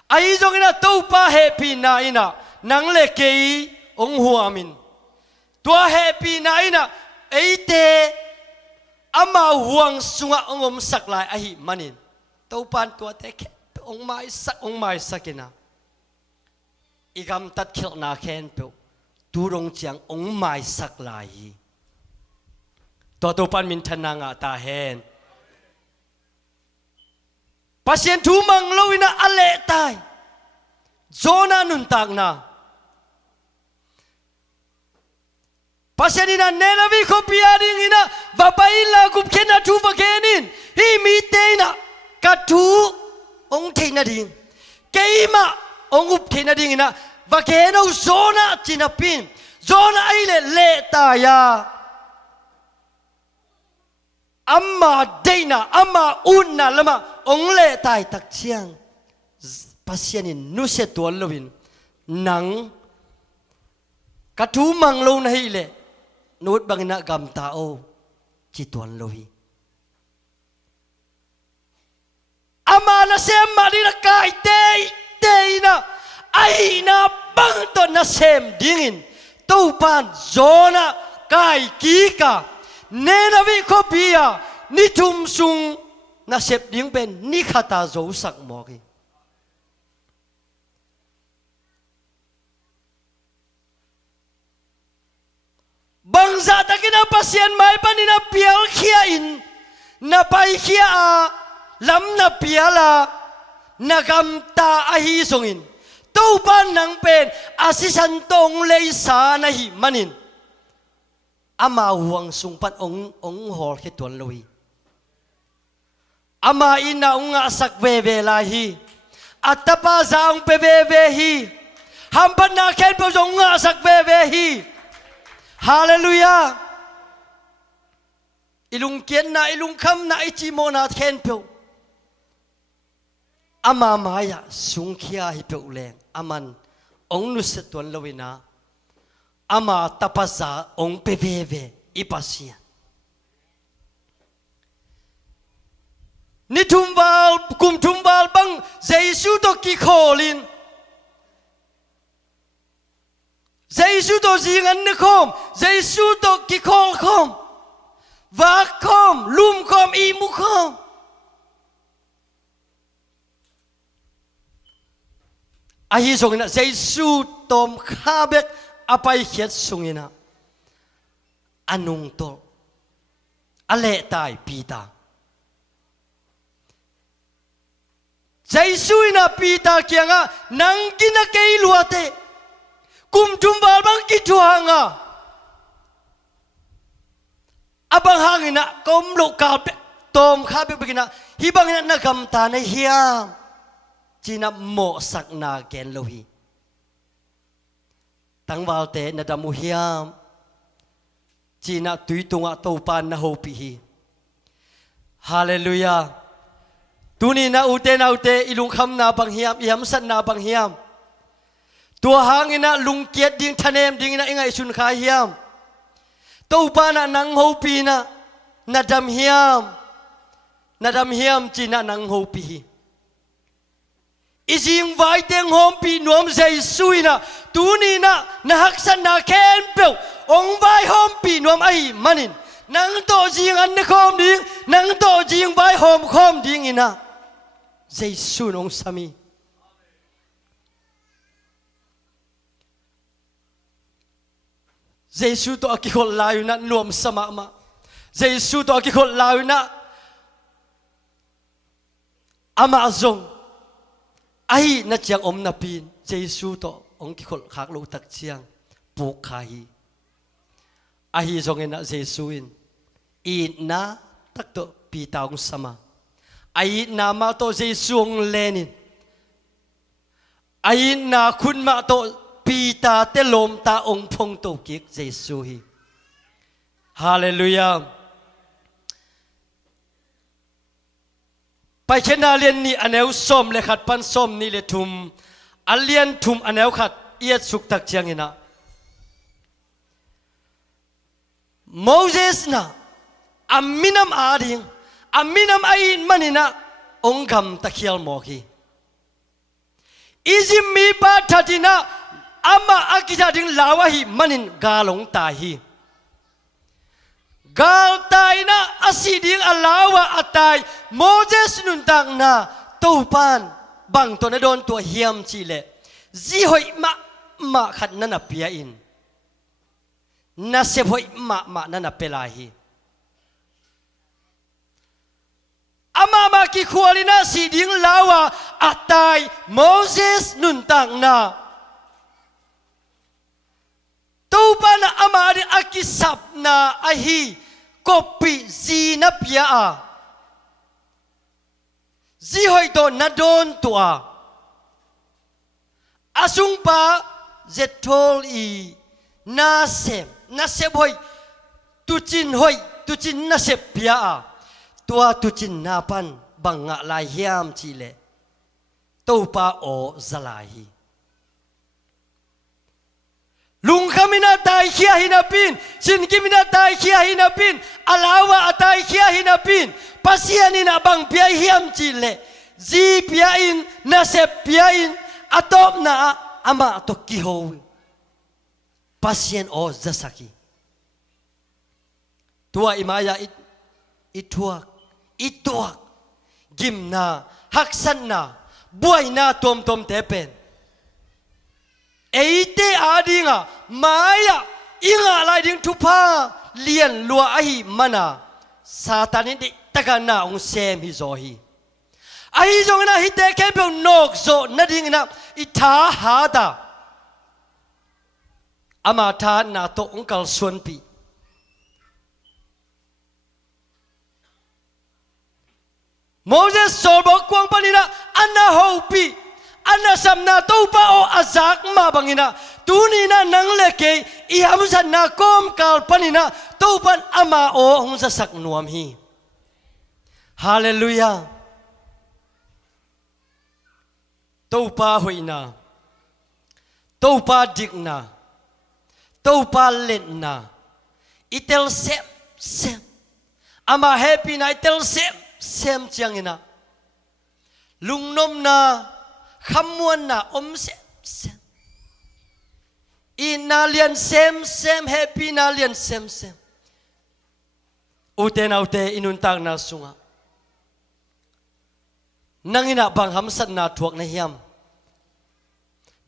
ai jong ina to pa happy na ina nang le ke ong huamin tua happy na ina eite ama huang sunga ongom saklai ahi manin to pan tua te ong mai sakina igam tat khil na khen pe turong chiang ong mai saklai to pan min thananga ta hen pasien thu mang loina ale tai zona nun tak na pasien ina nenavi ko piading ina vapaila kup kena thu vakenin hi mi teina ka thu ong theina ding keima ong up theina ding ina vakeno zona chinapin zona aile le ta ya amma deina amma unna lama ong le tai tak chiang pasien in nu se tuan lovin nang ka thu mang lo na hi le nut bangina gam ta o chi tuan lohi ama na sem ma di na kai te na ai na bang to na sem dingin to pan zona kai ki ka ne na vi ko bia ni thum sung na sep ding ben ni khata zo sak mo ki bangza takina pasien mai panina pial khia in na pai khia lam na piala na gam ta ahi songin to ban nang pen asisan tong lei sa na hi manin ama huang sung pat ong hol ke tuan loi ama ina unga sak ve la hi atapa zaung pe ve hi hampan na khen po jong nga sak ve hi hallelujah ilung kien na ilung kham na ichi mo na khen pe ama maya sung khia hi pe leng aman ong nu se tuan lowina ama tapaza ong pe ve ipasia ni thumbal kum thumbal bang jesu to ki kholin jesu to jingan ne khom jesu to ki khol khom va khom lum khom i mu khom ahi songina jesu tom khabek apai khiat sungina anung to ale tai pita jesu ina pita kianga nangkina kei luate kum tumbal bang ki tuanga abang hangina kom lo ka tom khabek begina hibangina nakam ta na hiam china mo sakna gen lohi tangwal te na damu hiam china tuitunga topan na hopi hi hallelujah tuni na ute ilung kham na bang hiam iam san na bang hiam tua hangina lungkiat ding thanem ding na ingai sun kha hiam topana nang hopi na dam hiam china nang hopi hi ising vai teng hom pi nuam zai suina tuni na haksan na ken pe ông vai hôm bị nuông ai manin nang to riêng ăn khom điên nang to riêng vai hôm khom điên ina Giêsu nong sami Giêsu to akikol layu na nuam sama ma Giêsu to akikol layu na ama zong ai na chiang om na pin Giêsu to ông kikol khak lo tak chiang pu khai ai zong ina Giêsu in na tak to pi taung sama ai na ma to Giêsu lenin ai na khun ma to pi ta te lom ta ông phong to kik Giêsu hi hallelujahไปเชนาเลียนนี่อันเอวส้มเลยขัดปันส้มนี่เลยทุมอันเลียนทุมอันเอวขัดเอียดสุกตักเชียงนะโมเสสนะอามินามอาดิงอามินามไอมันนี่นะองค์กำตะเคียลโมกีอิจิมีบาทัดินะอามาอากิจาดิงลาวะฮีมันนินกาลงตาฮีกาลตายนะอาศิดิงอาลาวะอาตายโมเสสนุนตังนะตูปานบังตัวนั้นโดนตัวเฮียมชีเลจีหอยมาขัดนั่นน่ะเปียอินน่าเสพหอยมานั่นน่ะเปลาฮีอามากิขวาลินะศิดิงลาวะอาตายโมเสสนุนตังนะตูปานอามาดิอากิสับนะอาฮีkopi zinapia a zihoi do nadon tua asung pa zetol i nasem hoi tucin nasep pia a tua tucin napan banga lai hiam chile to pa o zalahi lung kamina tai khia hinapin sin kimina tai khia hinapin alawa atai khia hinapin pasianina bang pia hiam chile zi pia in na se pia in atop na ama to kiho pasien o zasaki tua imaya ituak gimna haksanna buaina tom tepen eite adinga maya inga lai ding thupa lian lua ahi mana satani di takana ong sem hi zo hi ahi zo na hi te ke pe nok zo na ding na itha hada ama tha na to ong kal suan pi Moses solbo kwang panina anna hopi anna samna topa o azak ma bangina tunina nang leke iham sanna kom kal panina topan ama o hong sa sak nuam hi hallelujah topa hoina topa digna topa letna itel sem ama happy na itel sem chiangina lungnom na khamuan na sem inalian sem happy nalian sem ute inuntang na sunga nangina bang hamsat na tuak na hiam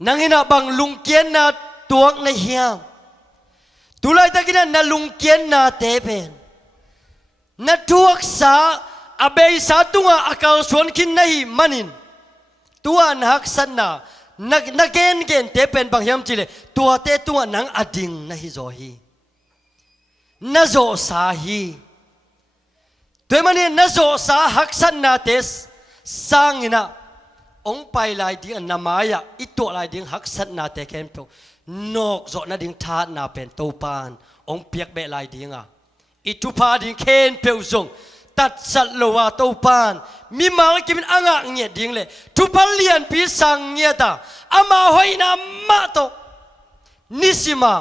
nangina bang lungkien na tuak na hiam tulay takina na lungkien na tepen na tuak sa abay sa tunga akal suan kin nahi manin tuan haksan na nagen tepen bang hiam chile tua te tua nang ading na hi zo hi na zo sa hi toy mani na zo sa haksan na tes sangina ong pai lai ding namaya ito lai ding haksan na te ken pe nok zo na ding tha na pen to pan ong piak be lai ding a itu pa ding ken pe zong tat sat lowa to pan mi mal kimin anga nge ding le tu palian pi sang nge ta ama hoina ma to nisima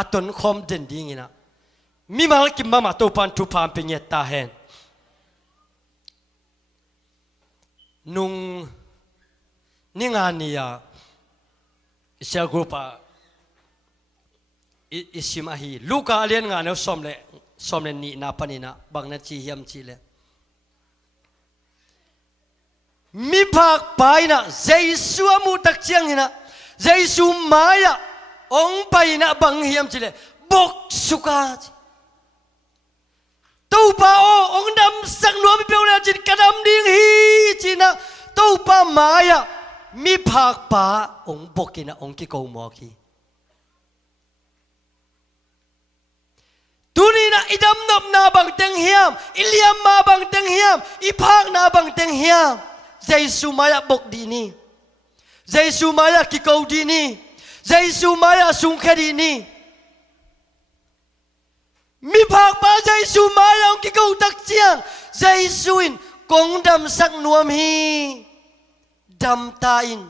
aton khom den ding ina mi mal kim mama to pan tu pan pe nge ta hen nung ningania sel grupa อิสิมอาฮีลูกาเลียนงานเอาสมเลนี่นาปนินะบางนาจีเฮียมจีเลมีภาคไปนะเจสุอามุตักเจียงนะเจสุมายะองไปนะบางเฮียมจีเลบกสุกาตู้ปาโองดำสักนัวมีเปลวนะจินกระดำดิ่งฮีจีนะตู้ปามายะมีภาคป่าองบกินะองกิโกมอกีตุนีนะอิดำนบนาบังเตงเฮียมอิเลียมมาบังเตงเฮียมอิภาคนาบังเตงเฮียมเจสุมายะบกดีนี่เจสุมายะกิโกดีนี่เจสุมายะสุงแคดีนี่มีภาคป่าเจสุมายะองกิโกตักเจียงเจสุอินกงดำสักนวมฮีดำตาอิน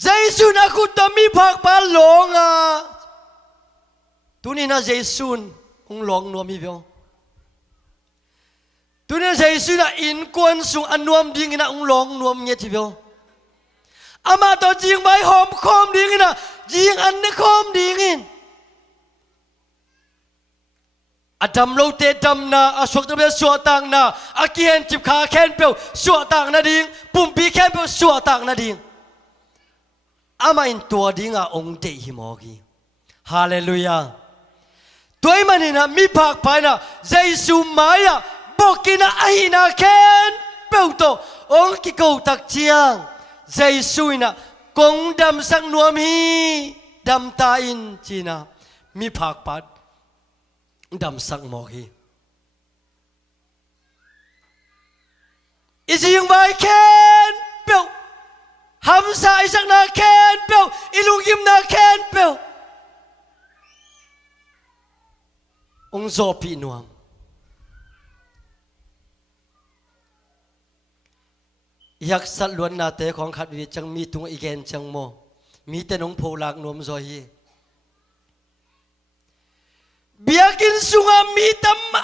เจสุนักุตมีภาคป่าหลงอ่ะตุนีนะเจสุนองหลงนวมฮีเปียวตุนีนะเจสุนะอินกวนสุงอันนวมดิ่งนะองหลงนวมเงียทีเปียวอามาตัวจริงใบหอมคอมดิ่งนะจริงอันนี้คอมดิ่งอินอดัมโลเตดัมนาอสวกตะเบสวต่างนาอาเกียนจิบขาแค้นเปียวสวต่างนาดิ่งปุ่มปีแค้นเปียวสวต่างนาดิ่งอามาอินตัวดิ่งอ่ะองเตหิมอกีฮาเลลูยาตัวมันนี่นะมีภาคไปนะเจสุมายะบอกกินไอ้นาแค้นเปียวโตองกิโกตักเจียงเจสุนะกงดำสักนวมฮีดำตาอินจีนะมีภาคปัดดำสักหมอกีอิจิงใบแค้นเปียวหำสายสักนาแค้นเปียวอิลุงยิมนาแค้นเปียวองโซปีนวมอยากสัตว์ล้วนนาเตของขัดวิจังมีตุงอีเกนจังโมมีแต่น้องโพลากนวมโซฮีเบียกินสุงามีตัมม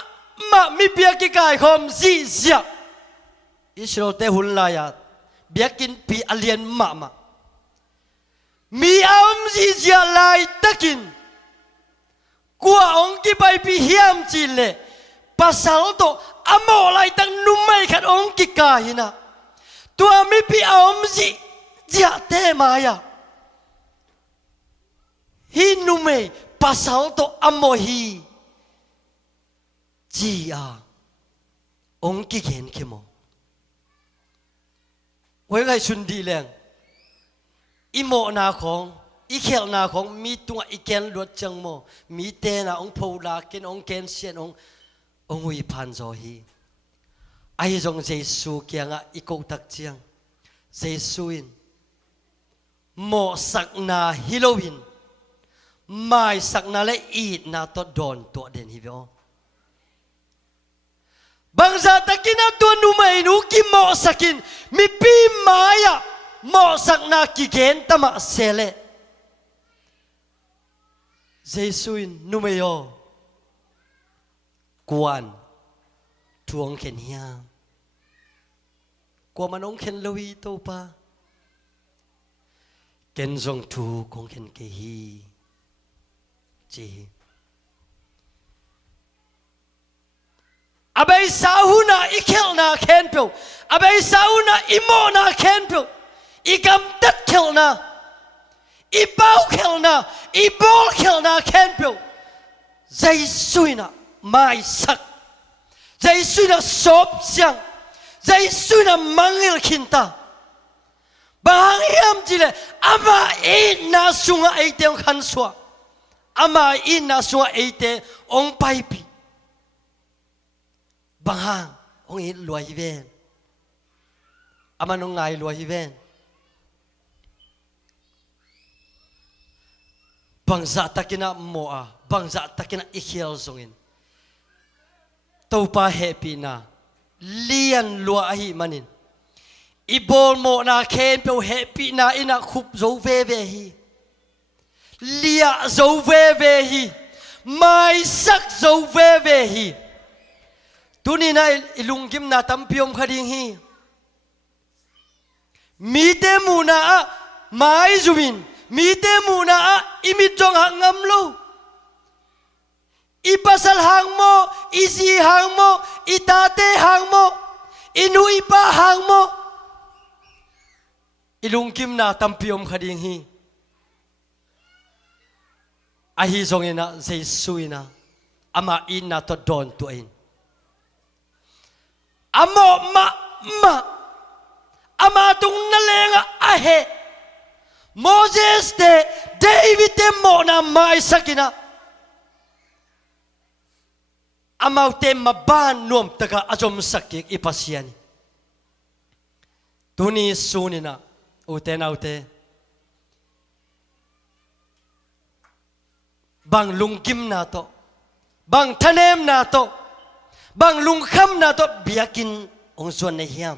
ะมีเบียกิกายคอมซีเสียอิสโรเตหุนลายาเบียกินปีอเลียนมะมีอามซีเสียลายตะกินกัวองกิไปปีเฮียมจีเลปัสสาวะโตอโมลายตังนุ่มไม่ขัดองกิกายนะตัวมีปีอามซีเสียเตมายาฮินุ่มไม่pasal to amohi jia ong ki gen kemo wei gai sun di leng imo na khong i khel na khong mi tunga i ken lot chang mo mi te na ong phola ken ong ken sian ong wi phan zo hi ai jong jesu kyanga i ko tak chiang jesuin mo sak na halloween mai sak na le eat na to don to den hi vo bangza takina to nu mai nu ki mo sakin mi pi maya mo sak na ki gen tama sele jesuin nu mai yo kwan tuang ken hia kwa manong ken lowi to pa ken jong tu kong ken ke hiจีอาเบยสาวน่ะอีเขลน่ะเคนเปียวอาเบยสาวน่ะอีโมน่ะเคนเปียวอีกำตัดเขลน่ะอีเป้าเขลน่ะอีบอลเขลน่ะเคนเปียวใจสุยน่ะไม่สักใจสุยน่ะสอบเสียงใจสุยน่ะมังเอลขินตาบางยามจีเลยอามาอีน่าสุงไอเดียงขันสวะอามาอินนาสัวเอเตองไปปีบางห่างองอินรวยเวนอามาน้องไงรวยเวนบางจัตตะกินะโมอาบางจัตตะกินะอิเคียลซงอินตัวป้าเฮปีนาเลียนลัวหิมันินอีบอลโมนาเคนเปียวเฮปีนาอินะคุบโจเวเวฮีเลียโจเวเวฮีไม่สักโจเวเวฮีตุนีนะลุงกิมนาตัมพิยมคดีฮีมีเตมูนาไม่จุวิน มีเตมูนะอิมิจงหักงำลูอีปัสลหางโมอีซีหางโมอีตาเตหางโมอีนุอีปาหางโมอีลุงกิมนาตัมพิอมขดิงฮีอาฮีซงอินะเจสุอินะอามาอินนาตดอนตัวเองอาโมมาอามาตุงนั่นเลงอาเฮโมเสสเตเดวิดเตโมนามาอิสักินะอามาเตมาบ้านนวมตะกะอาจอมสักกิกอิปัสยานีตุนีสูนินะอุเตนาอุเตบางลุงกิมนาโตบางทะเนมนาโตบางลุงคำนาโตเบียกินองส่วนในเฮียม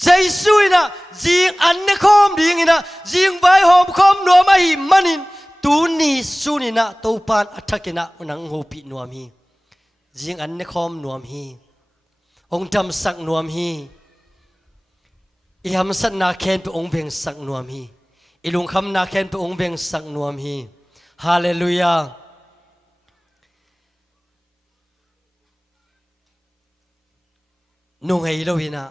ใจสุยนะจิงอันเนคอมดิ่งนะจิงไว้หอมคอมนัวมาหิมันินตูนีสุนินะตูปานอัฐกินะนังหูปีนัวมีจิงอันเนคอมนัวมีองจำสักนัวมีอีหำสันนาเคนไปองเบียงสักนัวมีอีลุงคำนาเคนไปองเบียงสักนัวมีฮาเลลูยานุ่งให้เราวินะ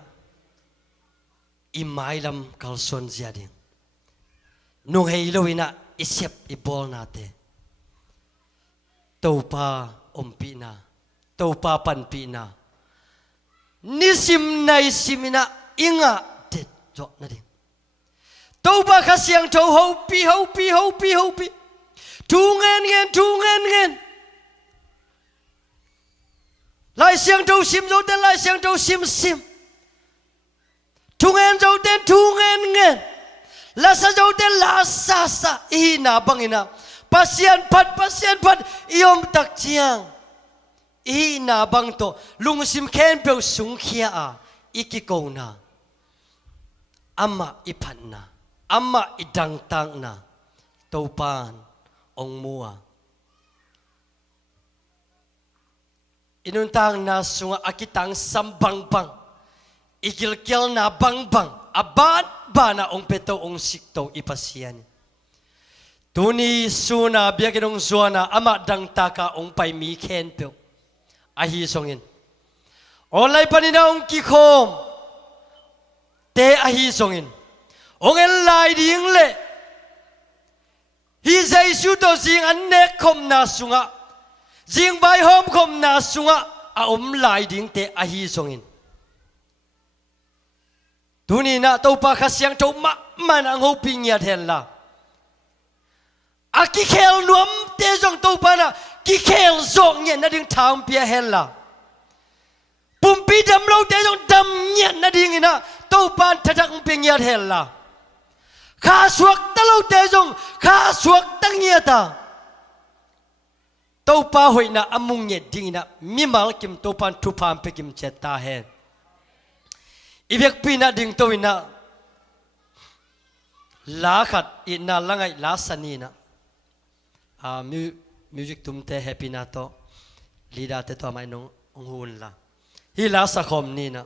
อิมายลำกัลซอนเสียดิงนุ่งให้เราวินะอิเซปอิบอลนาเตตัวปาอมปีนาตัวปาปันปีนานิสิมในสิมินะอิงะเด็ดจอกนั่นเองตัวปาข้าเสียงโจฮูปีทูเงินไล่เสียงโจซิมโจเดนไล่เสียงโจซิมทูเงินลาซาโจเดนลาซาอีนาบังอินาปัสยันพัดยอมตักเจียงอีนาบังโตลุงซิมเคนเปลสุงเขียอีกิโกนาอามาอิพันนาอามาอิดังตังนาโตปานองมัวอินุนตังนาสุงอากิตังสัมบังอีกิลเกลนาบังอบาดบานาองเปโตองสิกโตอิปัสยานีตุนีสุนาเบียกินองสวนาอามาดังตากาองไปมีเคนเปลอาฮีสงินออนไลน์ปนินาองกิโคมเตอาฮีสงินองเอลไลดิงเลฮิใจสุดจิงอันเนกคมนาสุงะจิงใบหอมคมนาสุงะอาอมไลดิงเตอาฮีสงินทุนีนะตัวปากเสียงโจมันอังหูปิงยาเทนละอากิเคลนวมเตจงตัวปานะกิเคลจงเนี่ยนั่นดึงทางเปียเฮลละปุ่มปีดำเราเตจงดำเนี่ยนั่นดึงนะตัวปานทักปิงยาเทนละข้าสวกตะเราเตจงข้าสวกตั้งเงียตาตัวปาหอยนะอามุงเนี่ยดึงนะมิมาลกิมตัวปานทุพามเปกิมเจตาเฮอีเวกปีน่ะดิ่งตัวอินะลาขัดอินะลังไงลาสนีนะมิวสิกตุ้มเตะแฮปปี้นะโตลีดาเตตัวไม่น้องหุ่นละฮีลาสักคมนี่นะ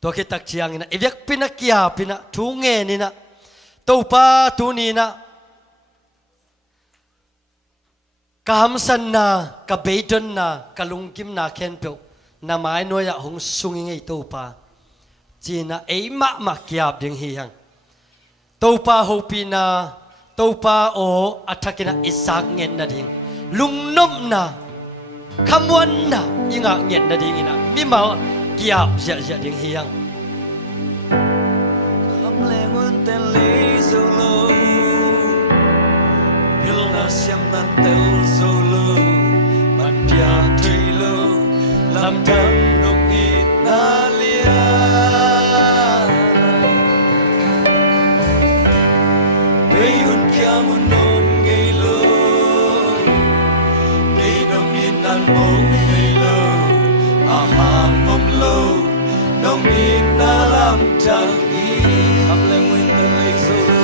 ตัวคิดตักเชียงนี่นะอีเวกปีน่ะกี่ยาปีน่ะทุ่งเงินนี่นะตัวป้าตัวนี้นะกะฮัมสันนะกะเบย์ดอนนะกะลุงกิมนะเคนเปียวน้ำไม้น้อยอะหงสุงยังไงตัวป้าจีน่ะไอ้มาเกียบดึงเฮียงตัวป้าฮูปีน่ะตัวป้าโออัฐกินะอิสักเงินน่ะดิ่งลุงนมน่ะคำวันน่ะยิ่งอ่ะเงินน่ะดิ่งน่ะมิมาเกียบเสียดึงเฮียงคำเลงวันเตลีโซโลพิลนาเสียมตันเตลโซโลมันเปียกทีโลลำดังนกอีนาเลียNong ngay lo, ngay nong in nan bông ngay lo, ham bông lo, nong in na lam chẳng đi, khắp lệ nguyên tên lấy solo,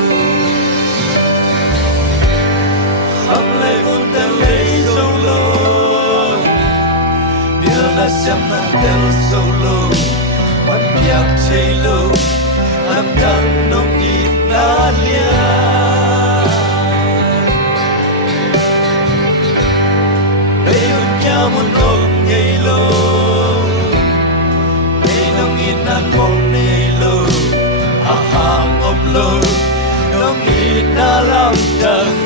khắp lệ nguyên tên lấy solo, điều là xem nan tên solo, bắt biếc chơi lo, lâm đằng nông nhịp na lia bây hôn nhau một nông ngày lô ngày nông nhịp nan mong ngày lô à hàng ôm lô nông nhịp na lâm đằng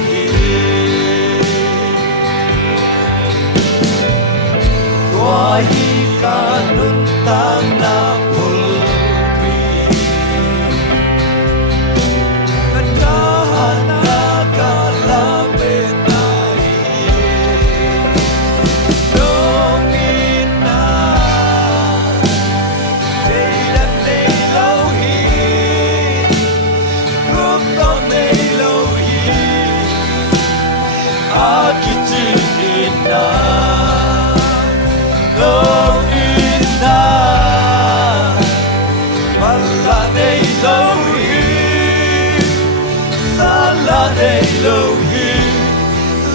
qua hi ca nun tang na pulpi katahan na kalabenai dongina deilan nei lohi rum dong nei lohi akitinina Long inna Malla nei lohi Sala nei lohi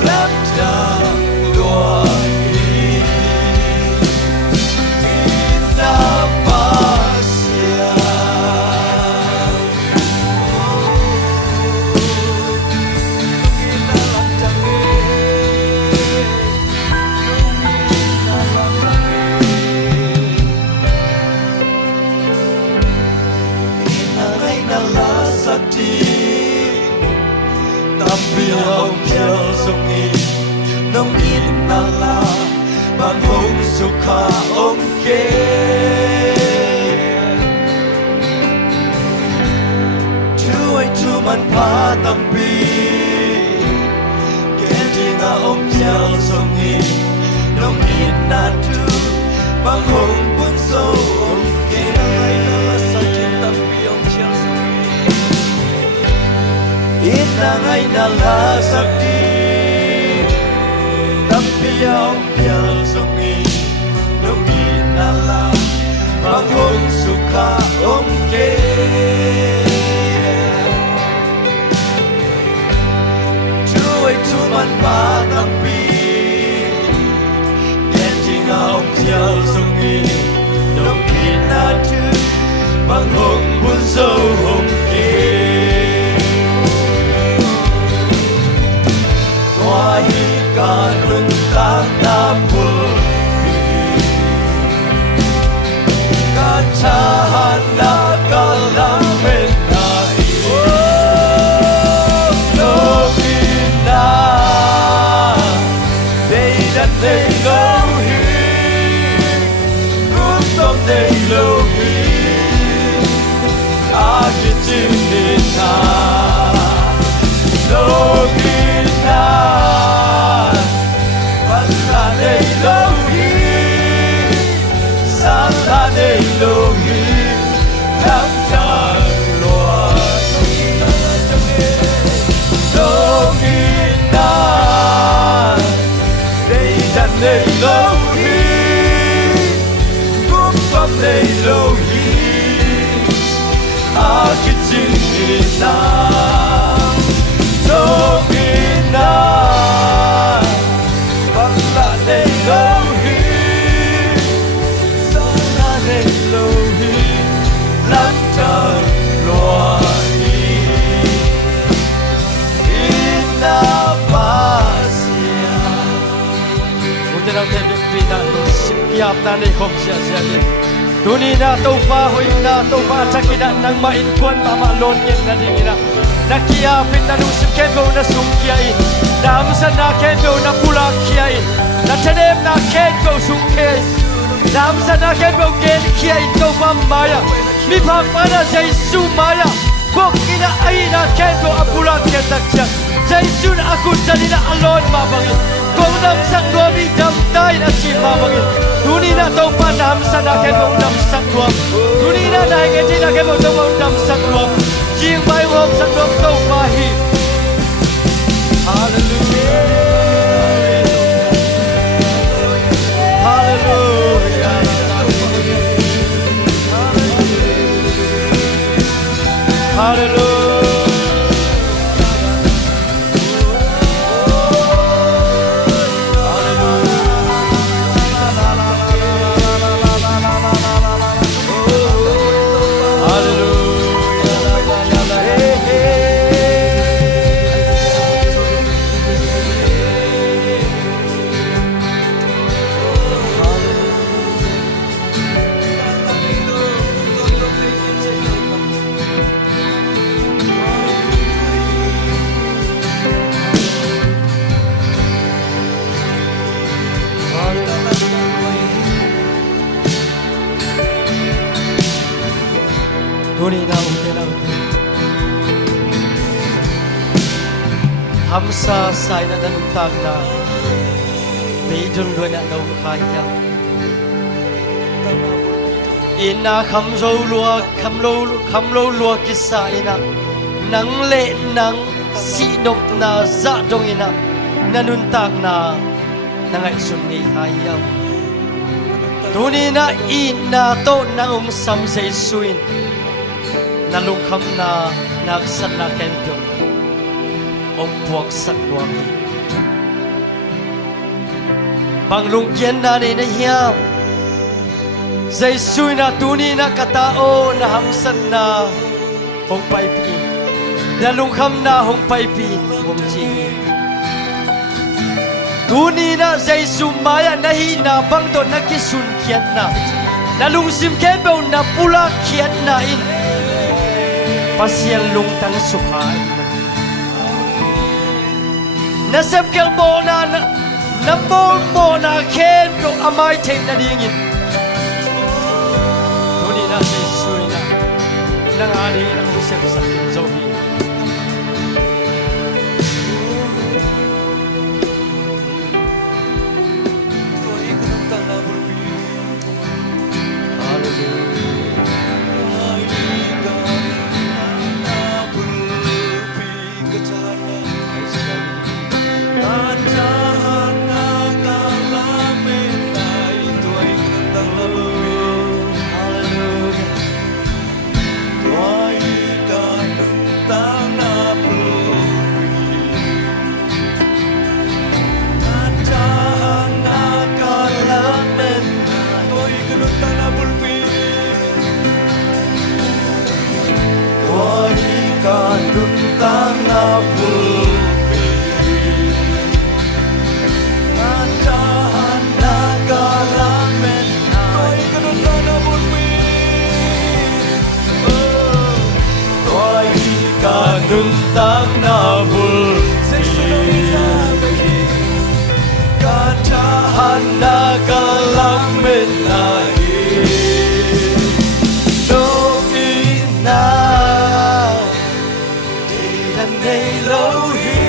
Lam chang lohi Inna pasya Inna lam chang tapi ông piao sông in nông in na la bằng hồng sukha ông kê chúa chúa man pa tâm pi kê jinga ông piao sông in nông in na tu bằng hồng bún sâu ông kê na la sakit tapi ông piao sông Inna ngay na la sakti tapi ông piao sông in nông in na la bằng hồng sukha ông kê chúa chúa man pa tapi nghe tiếng ông piao sông in nông in na tu bằng hồng buồn sâu ông kê Hoa hi ca nun tang na pulpi Katahan na kalabenai Lovina Deilan nei lohi Rundom nei lohi Akitinina Lovina Walla nei lohi Sala nei lohi Lam chang lohi Lovina Deilan nei lohi Rundom nei lohi Akitinina Lovina Walla nei lohi Sala nei lohi Lam chang lohi Inna pasya Mungkin aku tak pindah siap nanti kau sia-sia ni. Dunia taufa hui na taufa cakina nang main tuan mama lonyen na dingina. Nakia pindah nusim kebo na sungkiain. Nam sana kebo na pula kiain. Na tadem na kebo sungkes. Nam sana kebo gen kiain taufa maya. Mi pamana Yesu maya. Kok ina aina kebo apula ketakcha. Yesu aku jadi na alon mabangin. Kau nam sang dua mi dam dai na si mabangin. Dunia taufa nam sana kebo nam sang dua. Dunia dai ketina kebo taufa nam sang dua. Jing bai hom sang dua taufa hi. Hallelujah. Hallelujah. Hallelujah. Hallelujah. Tuni na ute na ute Hamsa sai na nanutag na Beidun luan na nung kaya Ina kham râu lua kisa ina Nang le nang sinop na za dong ina Nanuntak na Nangai sun ni hayam Tuni na ina to nang sam say suin Nalungkam na Nagsan na kento Om puwag sakwang Panglungkyan na ni hiyam Say suin na tuni na katao Na hamsan na Hong paipi Nalungkam na hong paipi Hong chihi Tuni na say sumaya nahi na bangdo na kisun kiat na Nalungsim kebeo na pula kiat na in Pasyan lungtang suhay Nasab kel mo na Nabol mo na ken Pero amay tayo na dingin Tuni na say suy na Nangani na usap sa kinzohi Nuntang na bulpi Kacahan na kalamin lahi Noki na Dihan nay lohi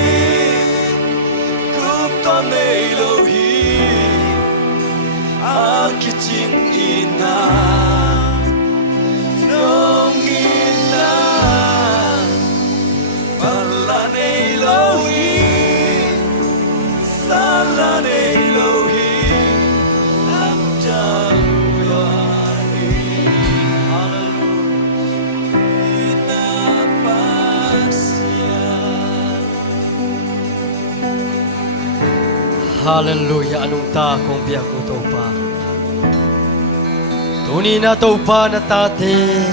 Kupta nay lohi Akiting ina Nong ina Hallelujah, anong ta kung biyak mo to pa Tuni na to pa na tate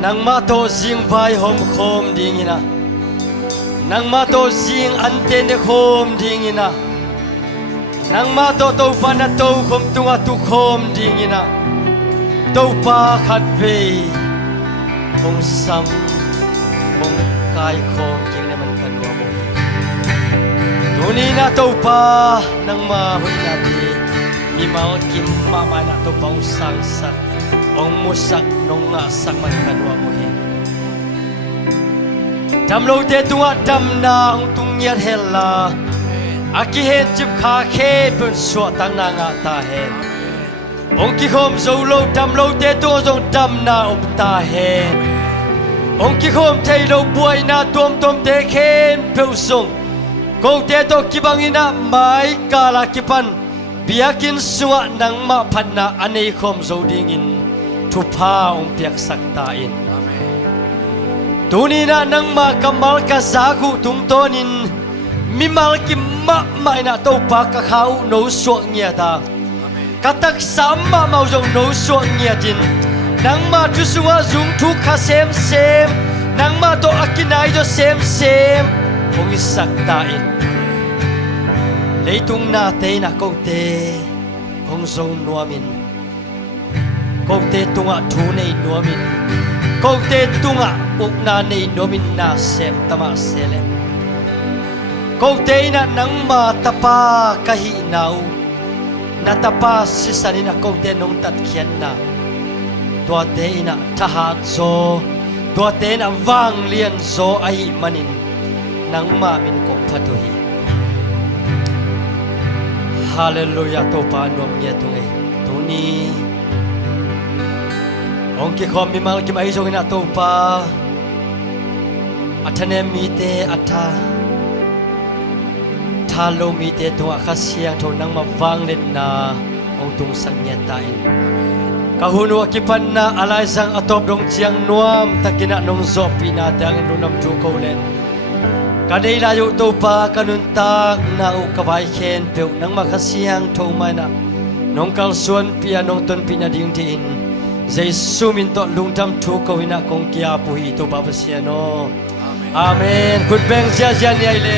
Nang mato zing vai hom khom dingina Nang mato zing antene khom dingina Nang mato to pa na to khom tunga tu khom dingina To pa khat ve Hong sam Hong kai khom king naman kanwa mo Tuni na to pa Nang mahoy natin Imal kim mama na to pa usang sak Ong musak nong nga sang man kanwa mo hin Damlo te tunga dam na Ong tungyat hela Aki hen chip ka khe Pun suwa tang na nga ta hen Ong ki khom zolo Damlo te tunga zong dam na Ong ta hen Ong ki khom thay lo buay na Tuom tom te khen Peu song Kau te to kibangina Mai kala kipan Biakin suwa nang mapan na Anay khom zodingin Tupa ong piak saktain Tuni na nang makamal ka zagu tungtonin Mimal ki ma na to pa kakao no suak niya ta Katak sama mau zong no suak niya din Nang ma tusuwa zung tu ka sem Nang ma to akinay do sem Ong isaktain Leitung natin na kau te Ong zong nuamin Kau te tunga tunay nuamin Kau te tunga uknanay nuamin na sem tama selem Kau te na nang matapa kahinaw Natapa si sanina kau te nung tatkyan na ตัวเตนะทหารโซตัวเตนะวางเลียนโซไอมันินนังมามินกงพัตุฮีฮาเลลูยาตัวปานวมเยตุงเอตัวนี้องค์กิคอมมิมัลกิมไอจงนะตัวปาอัฐเนมีเตอัฐาทาโลมีเตตัวข้าเสียงทนังมาวางเล่นนาองตุงสังเกตายกะหุนวกิปันนาอะไรสังอตบดงเชียงนวมตะกินะนงซอปีนาแต่งรุนำจูโกเลนกะได้ลายุตัวปากันุนตากนาอุกบายเคนเปียวนังมาข้าเสียงทงมานะนงกัลส่วนปียนงตนปีนาดิ่งที่อินเจสุมินโตลุงทำจูโกวินะคงเกียปุยตัวบาปเสียโนอาเมนคุณเบงเสียเสียนี่ไอเล